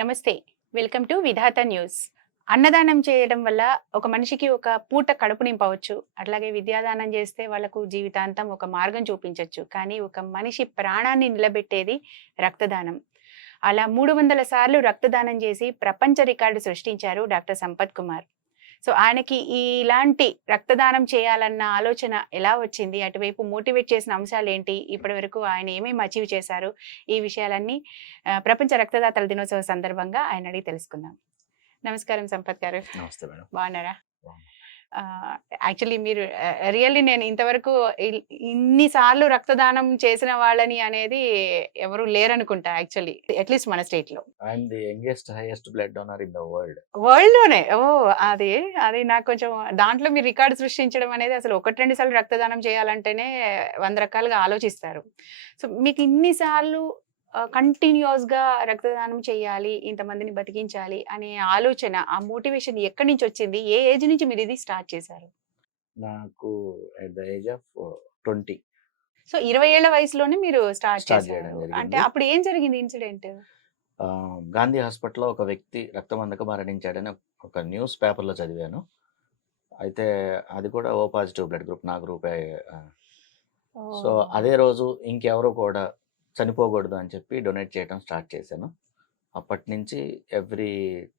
నమస్తే. Welcome to Vidhatha news. అన్నదానం చేయడం వల్ల ఒక మనిషికి ఒక పూట కడుపు నింపవచ్చు. అట్లాగే విద్యాదానం చేస్తే వాళ్ళకు జీవితాంతం ఒక మార్గం చూపించొచ్చు. కానీ ఒక మనిషి ప్రాణాన్ని నిలబెట్టేది రక్తదానం. అలా 300 సార్లు రక్తదానం చేసి ప్రపంచ రికార్డు సృష్టించారు డాక్టర్ సంపత్ కుమార్. సో ఆయనకి ఇలాంటి రక్తదానం చేయాలన్న ఆలోచన ఎలా వచ్చింది? అటువైపు మోటివేట్ చేసిన అంశాలేంటి? ఇప్పటివరకు ఆయన ఏమేమి అచీవ్ చేశారు? ఈ విషయాలన్నీ ప్రపంచ రక్తదాతల దినోత్సవ సందర్భంగా ఆయన అడిగి తెలుసుకుందాం. నమస్కారం సంపత్ గారు. నమస్తే మేడం. బాగున్నారా? బాగున్నా. యాక్చువల్లీ మీరు రియల్లీ నేను ఇంతవరకు ఇన్ని సార్లు రక్తదానం చేసిన వాళ్ళని అనేది ఎవరు లేరనుకుంటా యాక్చువల్లీ, అట్లీస్ట్ మన స్టేట్ లో. I'm the youngest highest blood donor in the world. World లోనే అది అది నాకు కొంచెం దాంట్లో మీరు రికార్డు సృష్టించడం అనేది, అసలు 1-2 సార్లు రక్తదానం చేయాలంటేనే 100 రకాలుగా ఆలోచిస్తారు. సో మీకు ఇన్నిసార్లు కంటిన్యూస్ గా రక్తదానం చేయాలి, ఇంతమందిని బతికించాలి అనే ఆలోచన, ఆ మోటివేషన్ ఎక్కడి నుంచి వచ్చింది? ఏ ఏజ్ నుంచి మీరు ఇది స్టార్ట్ చేశారు? నాకు at the age of 20 so 20 ఏళ్ల వయసులోనే మీరు స్టార్ట్ చేయడం చేశారు. జరిగింది. అంటే అప్పుడు ఏం జరిగింది ఇన్సిడెంట్? గాంధీ హాస్పిటల్లో ఒక వ్యక్తి రక్తం అందక మరణించాడని ఒక న్యూస్ పేపర్లో చదివాను. అయితే అది కూడా ఓ పాజిటివ్ బ్లడ్ గ్రూప్, నా గ్రూపే. సో అదే రోజు ఇంకెవరు కూడా చనిపోకూడదు అని చెప్పి డొనేట్ చేయడం స్టార్ట్ చేశాను. అప్పటి నుంచి ఎవ్రీ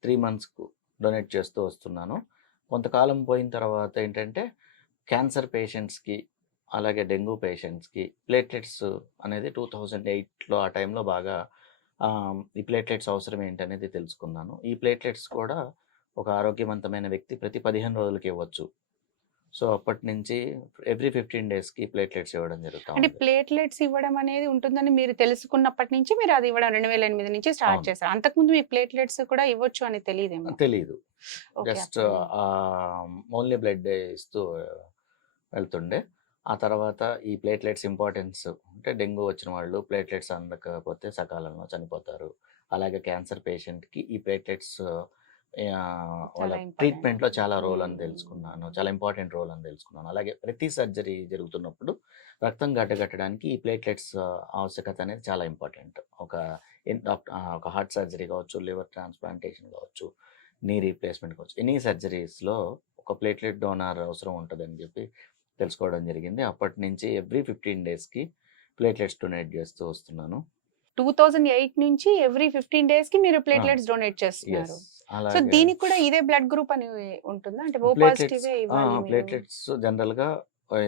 3 మంత్స్కు డొనేట్ చేస్తూ వస్తున్నాను. కొంతకాలం పోయిన తర్వాత ఏంటంటే క్యాన్సర్ పేషెంట్స్కి, అలాగే డెంగ్యూ పేషెంట్స్కి ప్లేట్లెట్స్ అనేది 2008లో ఆ టైంలో బాగా ఈ ప్లేట్లెట్స్ అవసరం ఏంటనేది తెలుసుకున్నాను. ఈ ప్లేట్లెట్స్ కూడా ఒక ఆరోగ్యవంతమైన వ్యక్తి ప్రతి 15 రోజులకి ఇవ్వచ్చు. సో అప్పటి నుంచి ఎవ్రీ 15 డేస్కి ప్లేట్లెట్స్ ఇవ్వడం జరుగుతుంది. అంటే ప్లేట్లెట్స్ ఇవ్వడం అనేది ఉంటుందని మీరు తెలుసుకున్నప్పటి నుంచి మీరు అది ఇవ్వడం 2008 నుంచి స్టార్ట్ చేశారు. అంతకుముందు మీకు ప్లేట్లెట్స్ కూడా ఇవ్వచ్చు అని తెలియదేమో. తెలీదు. జస్ట్ ఓన్లీ బ్లడ్ ఇస్తూ వెళ్తుండే. ఆ తర్వాత ఈ ప్లేట్లెట్స్ ఇంపార్టెన్స్ అంటే డెంగ్యూ వచ్చిన వాళ్ళు ప్లేట్లెట్స్ అందకపోతే సకాలంలో చనిపోతారు. అలాగే క్యాన్సర్ పేషెంట్కి ఈ ప్లేట్లెట్స్ వాళ్ళ ట్రీట్మెంట్లో చాలా రోల్ అని తెలుసుకున్నాను, చాలా ఇంపార్టెంట్ రోల్ అని తెలుసుకున్నాను. అలాగే ప్రతి సర్జరీ జరుగుతున్నప్పుడు రక్తం గడ్డగట్టడానికి ఈ ప్లేట్లెట్స్ ఆవశ్యకత అనేది చాలా ఇంపార్టెంట్. ఒక హార్ట్ సర్జరీ కావచ్చు, లివర్ ట్రాన్స్ప్లాంటేషన్ కావచ్చు, నీ రీప్లేస్మెంట్ కావచ్చు, ఎనీ సర్జరీస్లో ఒక ప్లేట్లెట్ డోనార్ అవసరం ఉంటుందని చెప్పి తెలుసుకోవడం జరిగింది. అప్పటి నుంచి ఎవ్రీ 15 డేస్కి ప్లేట్లెట్స్ డొనేట్ చేస్తూ వస్తున్నాను. 2008 నుంచి ఎవ్రీ 15 డేస్ కి మీరు ప్లేట్లెట్స్ డొనేట్ చేస్తున్నారు. సో దీనికి కూడా ఇదే బ్లడ్ గ్రూప్ అని ఉంటుందా? అంటే ఓ పాజిటివ్ ఇవ్వాలి మీరు? ప్లేట్లెట్స్ జనరల్గా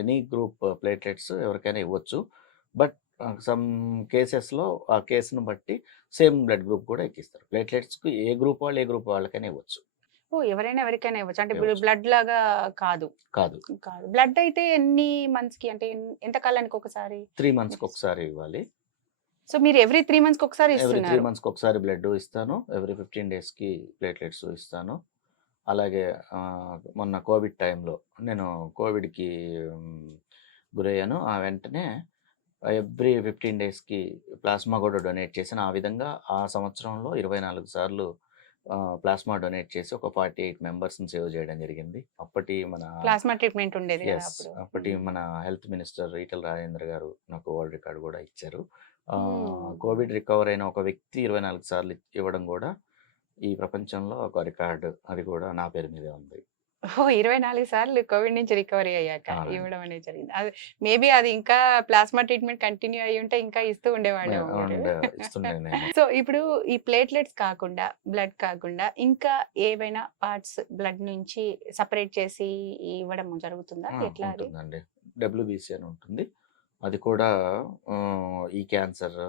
ఎనీ గ్రూప్ ప్లేట్లెట్స్ ఎవరికైనా ఇవ్వచ్చు. బట్ సమ్ కేసెస్లో ఆ కేసును బట్టి సేమ్ బ్లడ్ గ్రూప్ కూడా ఎక్కిస్తారు. ప్లేట్లెట్స్కి ఏ గ్రూప్ వాళ్ళకైనా ఇవ్వచ్చు. ఎవరైనా ఎవరికైనా ఇవ్వచ్చు. అంటే ఇప్పుడు బ్లడ్ లాగా కాదు. కాదు. బ్లడ్ అయితే ఎన్ని మంత్స్ కి, అంటే ఎంత కాలానికి ఒకసారి? 3 మంత్స్కి ఒకసారి ఇవ్వాలి. సో మీరు ఎవ్రీ 3 మంత్స్ కి ఒకసారి ఎవ్రీ 3 ఇస్తున్నారు? మంత్స్కి ఒకసారి బ్లడ్ ఇస్తాను. ఎవ్రీ 15 డేస్కి ప్లేట్లెట్స్ ఇస్తాను. అలాగే మొన్న కోవిడ్ టైంలో నేను కోవిడ్కి గురయ్యాను. ఆ వెంటనే ఎవ్రీ 15 డేస్కి ప్లాస్మా కూడా డొనేట్ చేశాను. ఆ విధంగా ఆ సంవత్సరంలో 24 సార్లు ప్లాస్మా డొనేట్ చేసి ఒక 48 మెంబర్స్ని సేవ్ చేయడం జరిగింది. అప్పటి మన ప్లాస్మా ట్రీట్మెంట్ ఉండేది కదా అప్పుడు. అప్పటి మన హెల్త్ మినిస్టర్ ఈటెల రాజేంద్ర గారు నాకు వరల్డ్ రికార్డు కూడా ఇచ్చారు. కోవిడ్ రికవర్ అయిన ఒక వ్యక్తి 24 సార్లు ఇవ్వడం కూడా ఈ ప్రపంచంలో ఒక రికార్డు. అది కూడా నా పేరు మీదే ఉంది. 24 సార్లు కోవిడ్ నుంచి రికవరీ అయ్యాక ఇవ్వడం అనేది జరిగింది. అది మేబీ అది ఇంకా ప్లాస్మా ట్రీట్మెంట్ కంటిన్యూ అయ్యి ఉంటే ఇంకా ఇస్తూ ఉండేవాళ్ళు. సో ఇప్పుడు ఈ ప్లేట్లెట్స్ కాకుండా, బ్లడ్ కాకుండా ఇంకా ఏవైనా పార్ట్స్ బ్లడ్ నుంచి సపరేట్ చేసి ఇవ్వడం జరుగుతుందా? ఎట్లా? ఉంటుందండి. WBC అని ఉంటుంది. అది కూడా ఈ క్యాన్సర్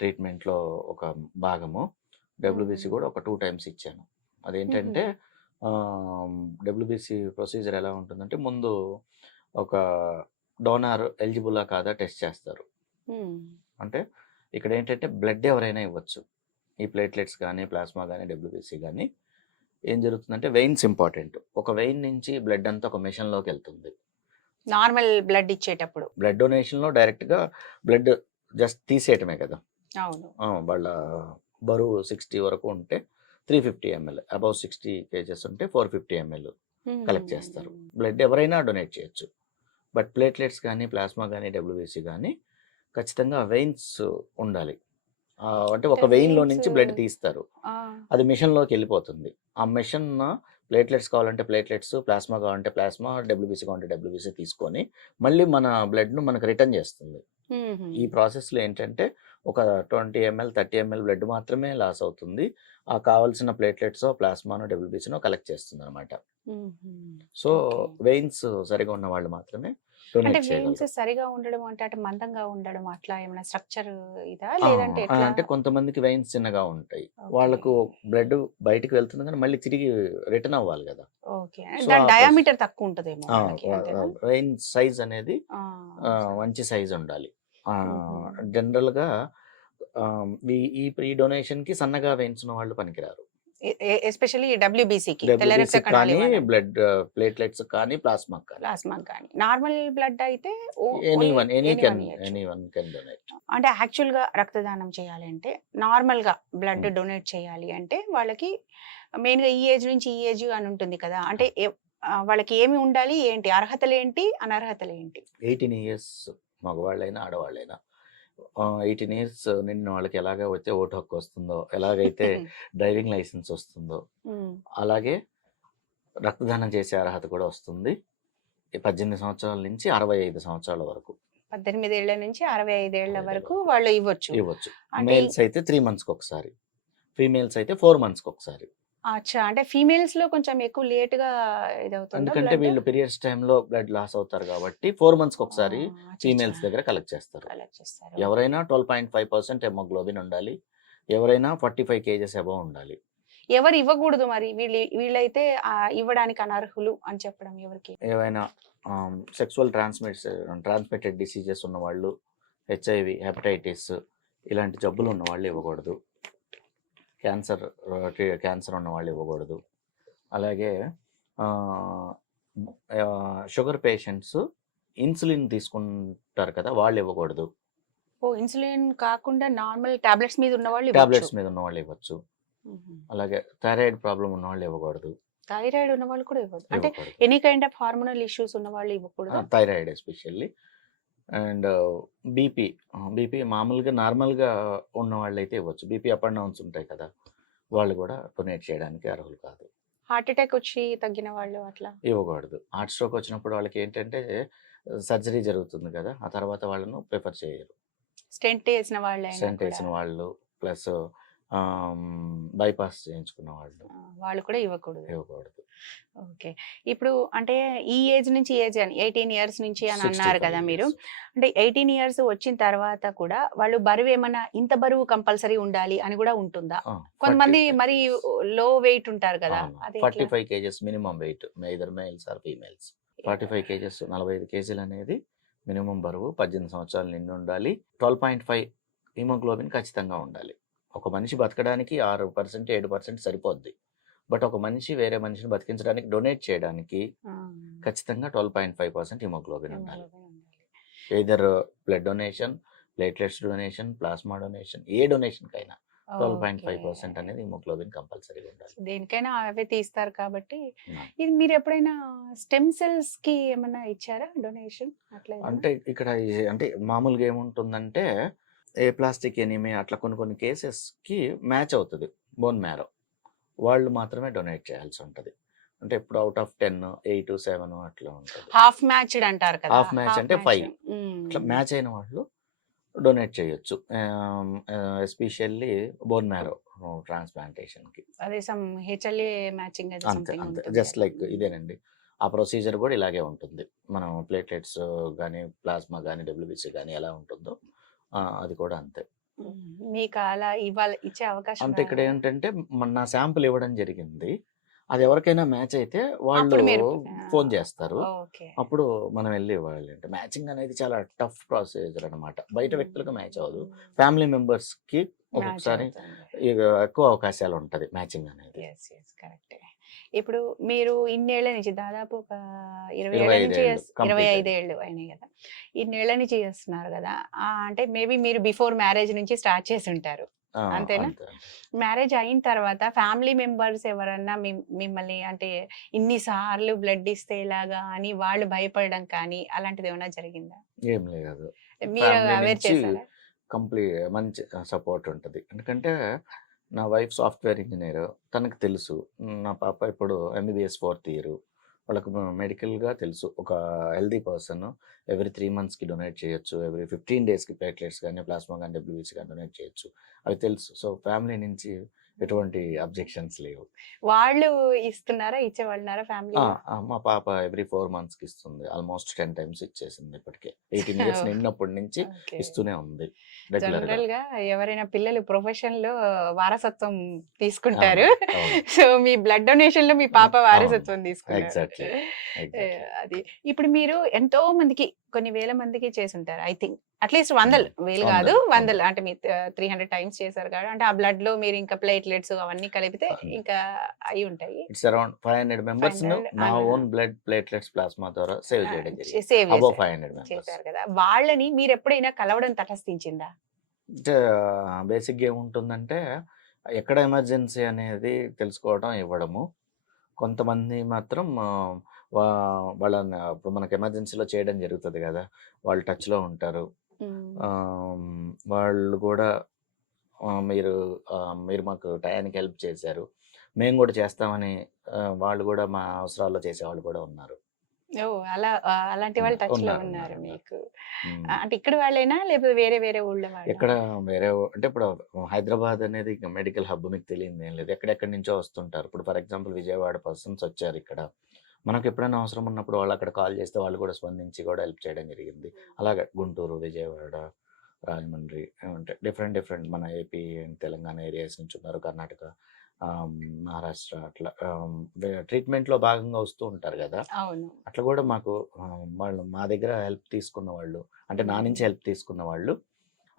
ట్రీట్మెంట్లో ఒక భాగము. WBC కూడా ఒక 2 టైమ్స్ ఇచ్చాను. అదేంటంటే WBC ప్రొసీజర్ ఎలా ఉంటుందంటే ముందు ఒక డోనార్ ఎలిజిబులా కాదా టెస్ట్ చేస్తారు. అంటే ఇక్కడ ఏంటంటే బ్లడ్ ఎవరైనా ఇవ్వచ్చు. ఈ ప్లేట్లెట్స్ కానీ, ప్లాస్మా కానీ, WBC కానీ. ఏం జరుగుతుందంటే వెయిన్స్ ఇంపార్టెంట్. ఒక వెయిన్ నుంచి బ్లడ్ అంతా ఒక మెషిన్లోకి వెళ్తుంది. నార్మల్ బ్లడ్ ఇచ్చేటప్పుడు బ్లడ్ డొనేషన్లో డైరెక్ట్గా బ్లడ్ జస్ట్ తీసేయటమే కదా. అవును. వాళ్ళ బరువు 60 వరకు ఉంటే 350 ml, అబౌవ్ 60 kgs ఉంటే 450 ml కలెక్ట్ చేస్తారు. బ్లడ్ ఎవరైనా డొనేట్ చేయొచ్చు. బట్ ప్లేట్లెట్స్ కానీ, ప్లాస్మా కానీ, WBC కానీ ఖచ్చితంగా వెయిన్స్ ఉండాలి. అంటే ఒక అంటే వెయిన్‌లో వెయిన్స్ నుంచి బ్లడ్ తీస్తారు. ఆ! అది మెషిన్‌లోకి వెళ్ళిపోతుంది. ఆ మెషిన్ ప్లేట్లెట్స్ కావాలంటే ప్లేట్లెట్స్, ప్లాస్మా కావాలంటే ప్లాస్మా, డబ్ల్యూబీసీ కావాలంటే డబ్ల్యూబీసీ తీసుకొని మళ్ళీ మన బ్లడ్‌ను మనకు రిటర్న్ చేస్తుంది. హుహు. ఈ ప్రాసెస్‌లో ఏంటంటే ఒక 20 ఎంఎల్, 30 ఎంఎల్ బ్లడ్ మాత్రమే లాస్ అవుతుంది. కావాల్సిన ప్లేట్లెట్సో, ప్లాస్మానో, డబ్ల్యూబీసీనో కలెక్ట్ చేస్తుందనమాట. హుహు. So, okay. వెయిన్స్ సరిగ్గా ఉన్న వాళ్ళు మాత్రమే అంటే డొనేట్ వెయిన్స్ చేయగలరు. సరిగా ఉండడం అంటే అటు మందంగా ఉండడం అట్లా ఏమైనా స్ట్రక్చర్ ఇదా? ఆ! లేదంటే ఎట్లా? అంటే కొంతమందికి వెయిన్స్ చిన్నగా ఉంటాయి. ఓకే. వాళ్ళకు బ్లడ్ బయటికి వెళ్తుంది కానీ మళ్ళీ తిరిగి రిటర్న్ అవ్వాలి గదా! ఓకే. సో, దాని ఆ ప్రాసెస్. డయామీటర్ తక్కువ ఉంటదేమో ఆ! వాళ్ళకి అంతేనా? వెయిన్ సైజ్ అనేది ఆ! మంచి సైజ్ ఉండాలి. హుహు. జనరల్‌గా ఈ డొనేషన్‌కి సన్నగా వెయిన్స్ ఉన్నవాళ్ళు పనికిరారు. ఎస్పెషల్లీ డబ్ల్యూబీసీకి తెల్ల రక్త డబ్ల్యూబీసీకి కణాలు కానీ, ఇవ్వాలంటే. బ్లడ్ ప్లేట్లెట్స్ కానీ, ప్లాస్మాకి కానీ. ప్లాస్మాకి గాని. నార్మల్ బ్లడ్ అయితే ఓన్లీ ఎనీవన్ ఎనీవన్ ఇయొచ్చు. Anyone can donate. అంటే యాక్చువల్‌గా రక్తదానం చేయాలి అంటే నార్మల్‌గా బ్లడ్ హ్మ్. డొనేట్ చేయాలి అంటే వాళ్ళకి మెయిన్‌గా ఈ ఏజ్ నుంచి ఈ ఏజ్ అని ఉంటుంది కదా! అంటే వాళ్ళకి ఏమి ఉండాలి? ఏంటి? అర్హతలేంటి? అనర్హతలేంటి? 18 ఇయర్స్ మగవాళ్ళైనా, ఆడవాళ్ళైనా. 18 ఇయర్స్ నిండిన వాళ్ళకి ఎలాగైతే ఓటు హక్కు వస్తుందో, ఎలాగైతే డ్రైవింగ్ లైసెన్స్ వస్తుందో, హ్మ్. అలాగే రక్తదానం చేసే అర్హత కూడా వస్తుంది. ఈ 18 సంవత్సరాల నుంచి 65 సంవత్సరాల వరకు 18 ఏళ్ల నుంచి 65 ఏళ్ల 65 వరకు వరకు వాళ్ళు ఇవ్వచ్చు. ఇవ్వచ్చు. అంటే మేల్స్ అయితే 3 మంత్స్‌కి ఒకసారి. ఫీమేల్స్ అయితే 4 మంత్స్‌కి ఒకసారి. అచ్చా! అంటే ఫీమేల్స్‌లో కొంచెం ఎక్కువ లేట్‌గా ఇదవుతుందా ఎందుకంటే బ్లడ్? వీళ్ళు పీరియడ్స్ టైమ్‌లో బ్లడ్ లాస్ అవుతారు కాబట్టి 4 మంత్స్‌కి ఆ! ఒకసారి అచ్చచ్చా! ఫీమేల్స్ దగ్గర కలెక్ట్ చేస్తారు. కలెక్ట్ చేస్తారు. ఓకే. ఎవరైనా 12.5% హెమోగ్లోబిన్ ఉండాలి. ఎవరైనా 45 కేజెస్ అబోవ్ ఉండాలి. ఎవరు ఇవ్వకూడదు మరి? వీళ్ళైతే ఇవ్వడానికి అనర్హులు అని చెప్పడం ఎవరికి? ఏవైనా సెక్సువల్ ట్రాన్స్‌మిటెడ్ డిసీజెస్ ఉన్నవాళ్ళు, హెచ్ఐవి, హెపటైటిస్ ఇలాంటి జబ్బులు ఉన్నవాళ్ళు ఇవ్వకూడదు. క్యాన్సర్ క్యాన్సర్ ఉన్నవాళ్ళు ఇవ్వకూడదు. అలాగే ఆహ్, షుగర్ పేషెంట్స్ ఇన్సులిన్ తీసుకుంటారు కదా! వాళ్ళు ఇవ్వకూడదు. ఓహ్! ఇన్సులిన్ కాకుండా నార్మల్ టాబ్లెట్స్ మీద ఉన్నవాళ్ళు ఇవ్వచ్చు. టాబ్లెట్స్ మీద ఉన్నవాళ్ళు ఇవ్వచ్చు. హుహు. అలాగే థైరాయిడ్ ప్రాబ్లమ్ ఉన్నవాళ్ళు ఇవ్వకూడదు. థైరాయిడ్ ఉన్నవాళ్ళు కూడా ఇవ్వదు. అంటే ఇవ్వకూడదు. Any kind of hormonal issues ఉన్నవాళ్ళు ఇవ్వకూడదా? Thyroid especially. And BP. BP మామూలుగా నార్మల్‌గా ఉన్నవాళ్ళైతే ఇవ్వచ్చు. బీపీ అప్ అండ్ డౌన్స్ ఉంటాయి కదా! వాళ్ళు కూడా డొనేట్ చేయడానికి అర్హులు కాదు. హార్ట్ అటాక్ వచ్చి తగ్గిన వాళ్ళు అట్లా? ఇవ్వకూడదు. హార్ట్ స్ట్రోక్ వచ్చినప్పుడు వాళ్ళకేంటంటే సర్జరీ జరుగుతుంది కదా! ఆ తర్వాత వాళ్ళను ప్రిఫర్ చేయరు. స్టెంట్ ఏసిన వాళ్ళైనా స్టెంట్ కూడా ఏసిన వాళ్ళు ప్లస్ బైపాస్ చేయించుకున్న వాళ్ళు వాళ్ళు కూడా ఇవ్వకూడదు. ఇవ్వకూడదు. ఓకే. ఇప్పుడు అంటే ఈ ఏజ్ నుంచి ఈ ఏజ్ అని 18 ఇయర్స్ నుంచి అని అన్నారు 65 కదా మీరు. ఇయర్స్. అంటే 18 ఇయర్స్ వచ్చిన తర్వాత కూడా వాళ్ళు బరువేమన్నా ఇంత బరువు కంపల్సరీ ఉండాలి అని కూడా ఉంటుందా? కొంతమంది 45 మరి కేజెస్. లో వెయిట్ ఉంటారు కదా! అవును. అది ఎట్లా? 45 kgs minimum weight. Either males or females. 45 kgs 45 కేజీలనేది మినిమమ్ బరువు. 18 సంవత్సరాలు నిండి ఉండాలి. 12.5 హిమోగ్లోబిన్ ఖచ్చితంగా ఉండాలి. ఒక మనిషి బతకడానికి 6%, 7% సరిపోద్ది. బట్ ఒక మనిషి వేరే మనిషిని బతికించడానికి, డొనేట్ చేయడానికి ఆ! ఖచ్చితంగా 12.5% హిమోగ్లోబిన్ ఉండాలి. హిమోగ్లోబిన్ ఉండాలి. Either blood donation, platelets donation, plasma donation ఏ డొనేషన్‌కైనా ఓకే. 12.5% అనేది హిమోగ్లోబిన్ కంపల్సరీగా ఉండాలి. దేనికైనా అవే తీస్తారు కాబట్టి, హ్మ్. ఇది మీరెప్పుడైనా స్టెమ్ సెల్స్‌కి ఏమన్నా ఇచ్చారా డొనేషన్ అట్లా ఏదైనా? అంటే ఇక్కడ అంటే మామూలుగా ఏముంటుందంటే, ఏ ప్లాస్టిక్ ఎనీమియా అట్లా కొన్ని కొన్ని కేసెస్‌కి మ్యాచ్ అవుతది బోన్ మ్యారో. వాళ్ళు మాత్రమే డొనేట్ చేయాల్సి ఉంటది. అంటే ఇప్పుడు ఔట్ ఆఫ్ 10, 8, 7 అట్లా ఉంటది. హాఫ్ మ్యాచ్డ్ అంటారు కదా! హాఫ్ మ్యాచ్ హాఫ్ అంటే మ్యాచ్. 5 అట్లా హ్మ్. మ్యాచ్ అయిన వాళ్ళు డొనేట్ చేయొచ్చు. ఎస్పెషల్లీ బోన్ మ్యారో ట్రాన్స్‌ప్లాంటేషన్‌కి. అదే సమ్ హెచ్ఎల్ఏ మ్యాచింగ్ ఏదో అంతే. సంథింగ్ అంతే. ఉంటుంది జస్ట్ కదా! లైక్ ఇదేనండి. ఆ ప్రొసీజర్ గూడా ఇలాగే ఉంటుంది. మనం ప్లేట్లెట్స్ గాని, ప్లాస్మా గాని, డబ్ల్యూబీసీ గాని ఎలా ఉంటుందో అది కూడా అంతే. హ్మ్. మీకు అలా ఇచ్చే అవకాశం అంటే ఇక్కడ ఏంటంటే నా శాంపుల్ ఇవ్వడం జరిగింది. అది ఎవరికైనా మ్యాచ్ అయితే వాళ్ళు అప్పుడు మీరు ఫోను చేస్తారు. ఓకే. అప్పుడు మనం వెళ్లి ఇవ్వాలి. అంటే మ్యాచింగ్ అనేది చాలా టఫ్ ప్రొసీజర్ అనమాట. బయట వ్యక్తులకు మ్యాచ్ అవ్వదు. ఫ్యామిలీ మెంబర్స్‌కి మ్యాచ్ ఒక్కొక్కసారి అవుతుంది. ఇగ ఎక్కువ అవకాశాలు ఉంటది మ్యాచింగ్ అనేది. యెస్. యెస్. కరెక్టే. ఇప్పుడు మీరు ఇన్నేళ్ల నుంచి దాదాపు ఒక 20 ఏళ్ల 25 నుంచి ఏళ్ళు కంప్లీట్ 25 అయింది. ఏళ్ళు అయినాయి గదా! ఇన్నేళ్ల నుంచి చేస్తున్నారు గదా! అంటే మేబీ మీరు బిఫోర్ మ్యారేజ్ నుంచి స్టార్ట్ చేసుంటారు. ఆ! అంతేనా? అంతే. అంతే. మ్యారేజ్ అయిన తర్వాత ఫ్యామిలీ మెంబర్స్ ఎవరన్నా మిమ్మల్ని అంటే ఇన్ని సార్లు బ్లడ్ ఇస్తే ఎలాగా అని వాళ్ళు భయపడడం కానీ అలాంటిదేమన్నా జరిగిందా? ఏం లేదు. మీరు ఫ్యామిలీ అవేర్ నుంచి చేసారా? మంచి సపోర్ట్ ఉంటది. ఎందుకంటే నా వైఫ్ సాఫ్ట్‌వేర్ ఇంజినీర్. తనకి తెలుసు. నా పాప ఇప్పుడు ఎంబీబీఎస్ ఫోర్త్ ఇయర్. వాళ్ళకి మెడికల్‌గా తెలుసు. ఒక హెల్తీ పర్సన్ ఎవ్రీ 3 మంత్స్‌కి డొనేట్ చేయొచ్చు. ఎవ్రీ 15 డేస్‌కి ప్లేట్లెట్స్ గాని, ప్లాస్మా గాని, డబ్ల్యూబీసీ గాని డొనేట్ చేయొచ్చు. అవి తెలుసు. సో, ఫ్యామిలీ నుంచి ఎటువంటి అబ్జెక్షన్స్ లేవు. వాళ్ళు ఇస్తున్నారా? ఇచ్చేవాళ్ళున్నారా ఆ! ఫ్యామిలీలో? మా పాప ఎవ్రీ 4 మంత్స్‌కి ఇస్తుంది. ఆల్మోస్ట్ 10 టైమ్స్ ఇచ్చేసింది ఇప్పటికే. 18 ఇయర్స్ నిండినప్పటి నుంచి ఓకే. ఇస్తూనే ఉంది రెగ్యులర్‌గా. జనరల్‌గా ఎవరైనా పిల్లలు ప్రొఫెషన్‌లో వారసత్వం తీసుకుంటారు. అవును. అవును. సో, మీ బ్లడ్ డొనేషన్‌లో మీ పాప అవును. వారసత్వం తీసుకున్నారు. ఎగ్జాక్ట్‌లీ. ఎగ్జాక్ట్‌లీ. అది. ఇప్పుడు మీరు ఎంతో మందికి కొన్ని వేల మందికి చేసుంటారు. ఐ థింక్ అట్‌లీస్ట్ వందలు, వేలు కాదు వందలు. వందలు. అంటే మీరు 300 టైమ్స్ చేశారు కాబట్టి అంటే ఆ బ్లడ్‌లో మీరు ఇంకా ప్లేట్లెట్స్ అవన్నీ కలిపితే అవును. ఇంకా అయి ఉంటాయి. ఇట్స్ అరౌండ్ 500 మెంబర్స్‌ను 500 నా ఓన్ బ్లడ్ ప్లేట్లెట్స్ ప్లాస్మా ద్వారా సేవ్ చేయడం జరిగింది. సేవ్ అబోవ్ చేశారు. 500 మెంబర్స్. చేశారు కదా! వాళ్ళని మీరెప్పుడైనా కలవడం తటస్థించిందా? అంటే బేసిక్‌గా ఏముంటుందంటే ఎక్కడ ఎమర్జెన్సీ అనేది తెలుసుకోవడం, ఇవ్వడము. కొంతమంది మాత్రం వా వాళ్ళని ఇప్పుడు మనకు ఎమర్జెన్సీలో చేయడం జరుగుతది గదా! వాళ్ళు టచ్‌లో ఉంటారు. హ్మ్. వాళ్ళు గూడా మీరు మాకు టయానికి హెల్ప్ చేశారు. మేము గూడా చేస్తామని వాళ్ళు గూడా మా అవసరాల్లో చేసేవాళ్ళు కూడా ఉన్నారు. ఓహ్! అలా అలాంటి వాళ్ళు టచ్‌లో ఉన్నారు. ఉన్నారు ఉన్నారు. మీకు. హ్మ్. అంటే ఇక్కడ వాళ్ళేనా? లేకపోతే వేరే వేరే ఊళ్ళో వాళ్ళా? ఎక్కడ వేరే అంటే ఇప్పుడు హైదరాబాద్ అనేది ఇక మెడికల్ హబ్ మీకు తెలియనిదేం లేదు. ఎక్కడెక్కడి నుంచో వస్తుంటారు. ఇప్పుడు ఫర్ ఎగ్జాంపుల్ విజయవాడ పర్సన్స్ వచ్చారిక్కడ. మనకెప్పుడైనా అవసరం ఉన్నప్పుడు వాళ్ళక్కడ కాల్ చేస్తే వాళ్ళు కూడా స్పందించి కూడా హెల్ప్ చేయడం జరిగింది. అలాగే గుంటూరు, విజయవాడ, రాజమండ్రి అంటే డిఫరెంట్ డిఫరెంట్ మన ఏపీ అండ్ తెలంగాణ ఏరియాస్ నుంచి ఉన్నారు. కర్ణాటక, ఆహ్, మహారాష్ట్ర అట్లా ట్రీట్మెంట్‌లో భాగంగా వస్తూ ఉంటారు గదా! అవును. అట్లా గూడా మాకు వాళ్ళు మా దగ్గర హెల్ప్ తీసుకున్న వాళ్ళు అంటే నా నుంచి హెల్ప్ తీసుకున్న వాళ్ళు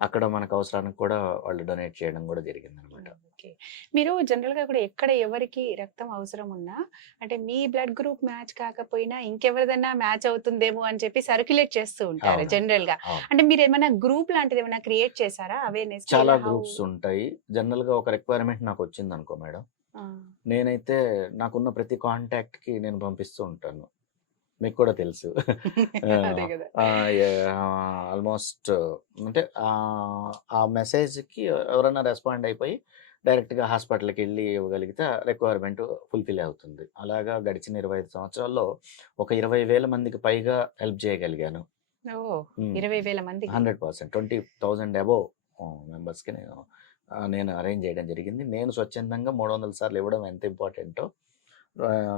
అక్కడ మనకు అవసరానికి కూడా వాళ్ళు డొనేట్ చేయడం గూడా జరిగిందనమాట. ఓకే. మీరు జనరల్‌గా కూడా ఎక్కడ ఎవరికి రక్తం అవసరం ఉన్నా అంటే మీ బ్లడ్ గ్రూప్ మ్యాచ్ కాకపోయినా ఇంకెవరిదన్నా మ్యాచ్ అవుతుందేమో అని చెప్పి సర్క్యులేట్ చేస్తూ ఉంటారు అవునండి. జనరల్‌గా. అవును. అంటే మీరేమైనా గ్రూప్ లాంటిదేమైనా క్రియేట్ చేసారా? అవేర్‌నెస్‌కి చాలా ఇలా హౌ గ్రూప్స్ ఉంటాయి. జనరల్‌గా ఒక రిక్వైర్మెంట్ నాకొచ్చిందనుకో మేడం, ఆ! నేనైతే నాకున్న ప్రతి కాంటాక్ట్‌కి నేను పంపిస్తూ ఉంటాను. మీకు కూడా తెలుసు. అదే గదా! ఆల్మోస్ట్ అంటే ఆ మెసేజ్‌కి ఎవరైనా రెస్పాండ్ అయిపోయి డైరెక్ట్‌గా హాస్పిటల్‌కెళ్ళి ఇవ్వగలిగితే రిక్వైర్మెంట్ ఫుల్‌ఫిల్ అవుతుంది. అలాగా గడిచిన 25 సంవత్సరాల్లో ఒక 20,000 మందికి పైగా హెల్ప్ చేయగలిగాను. ఓహ్! హ్మ్. 20,000 మందికి. 100% 20,000 అబోవ్ మెంబర్స్‌కి నేను అరేంజ్ చేయడం జరిగింది. నేను స్వచ్ఛందంగా 300 సార్లు ఇవ్వడం ఎంత ఇంపార్టెంటో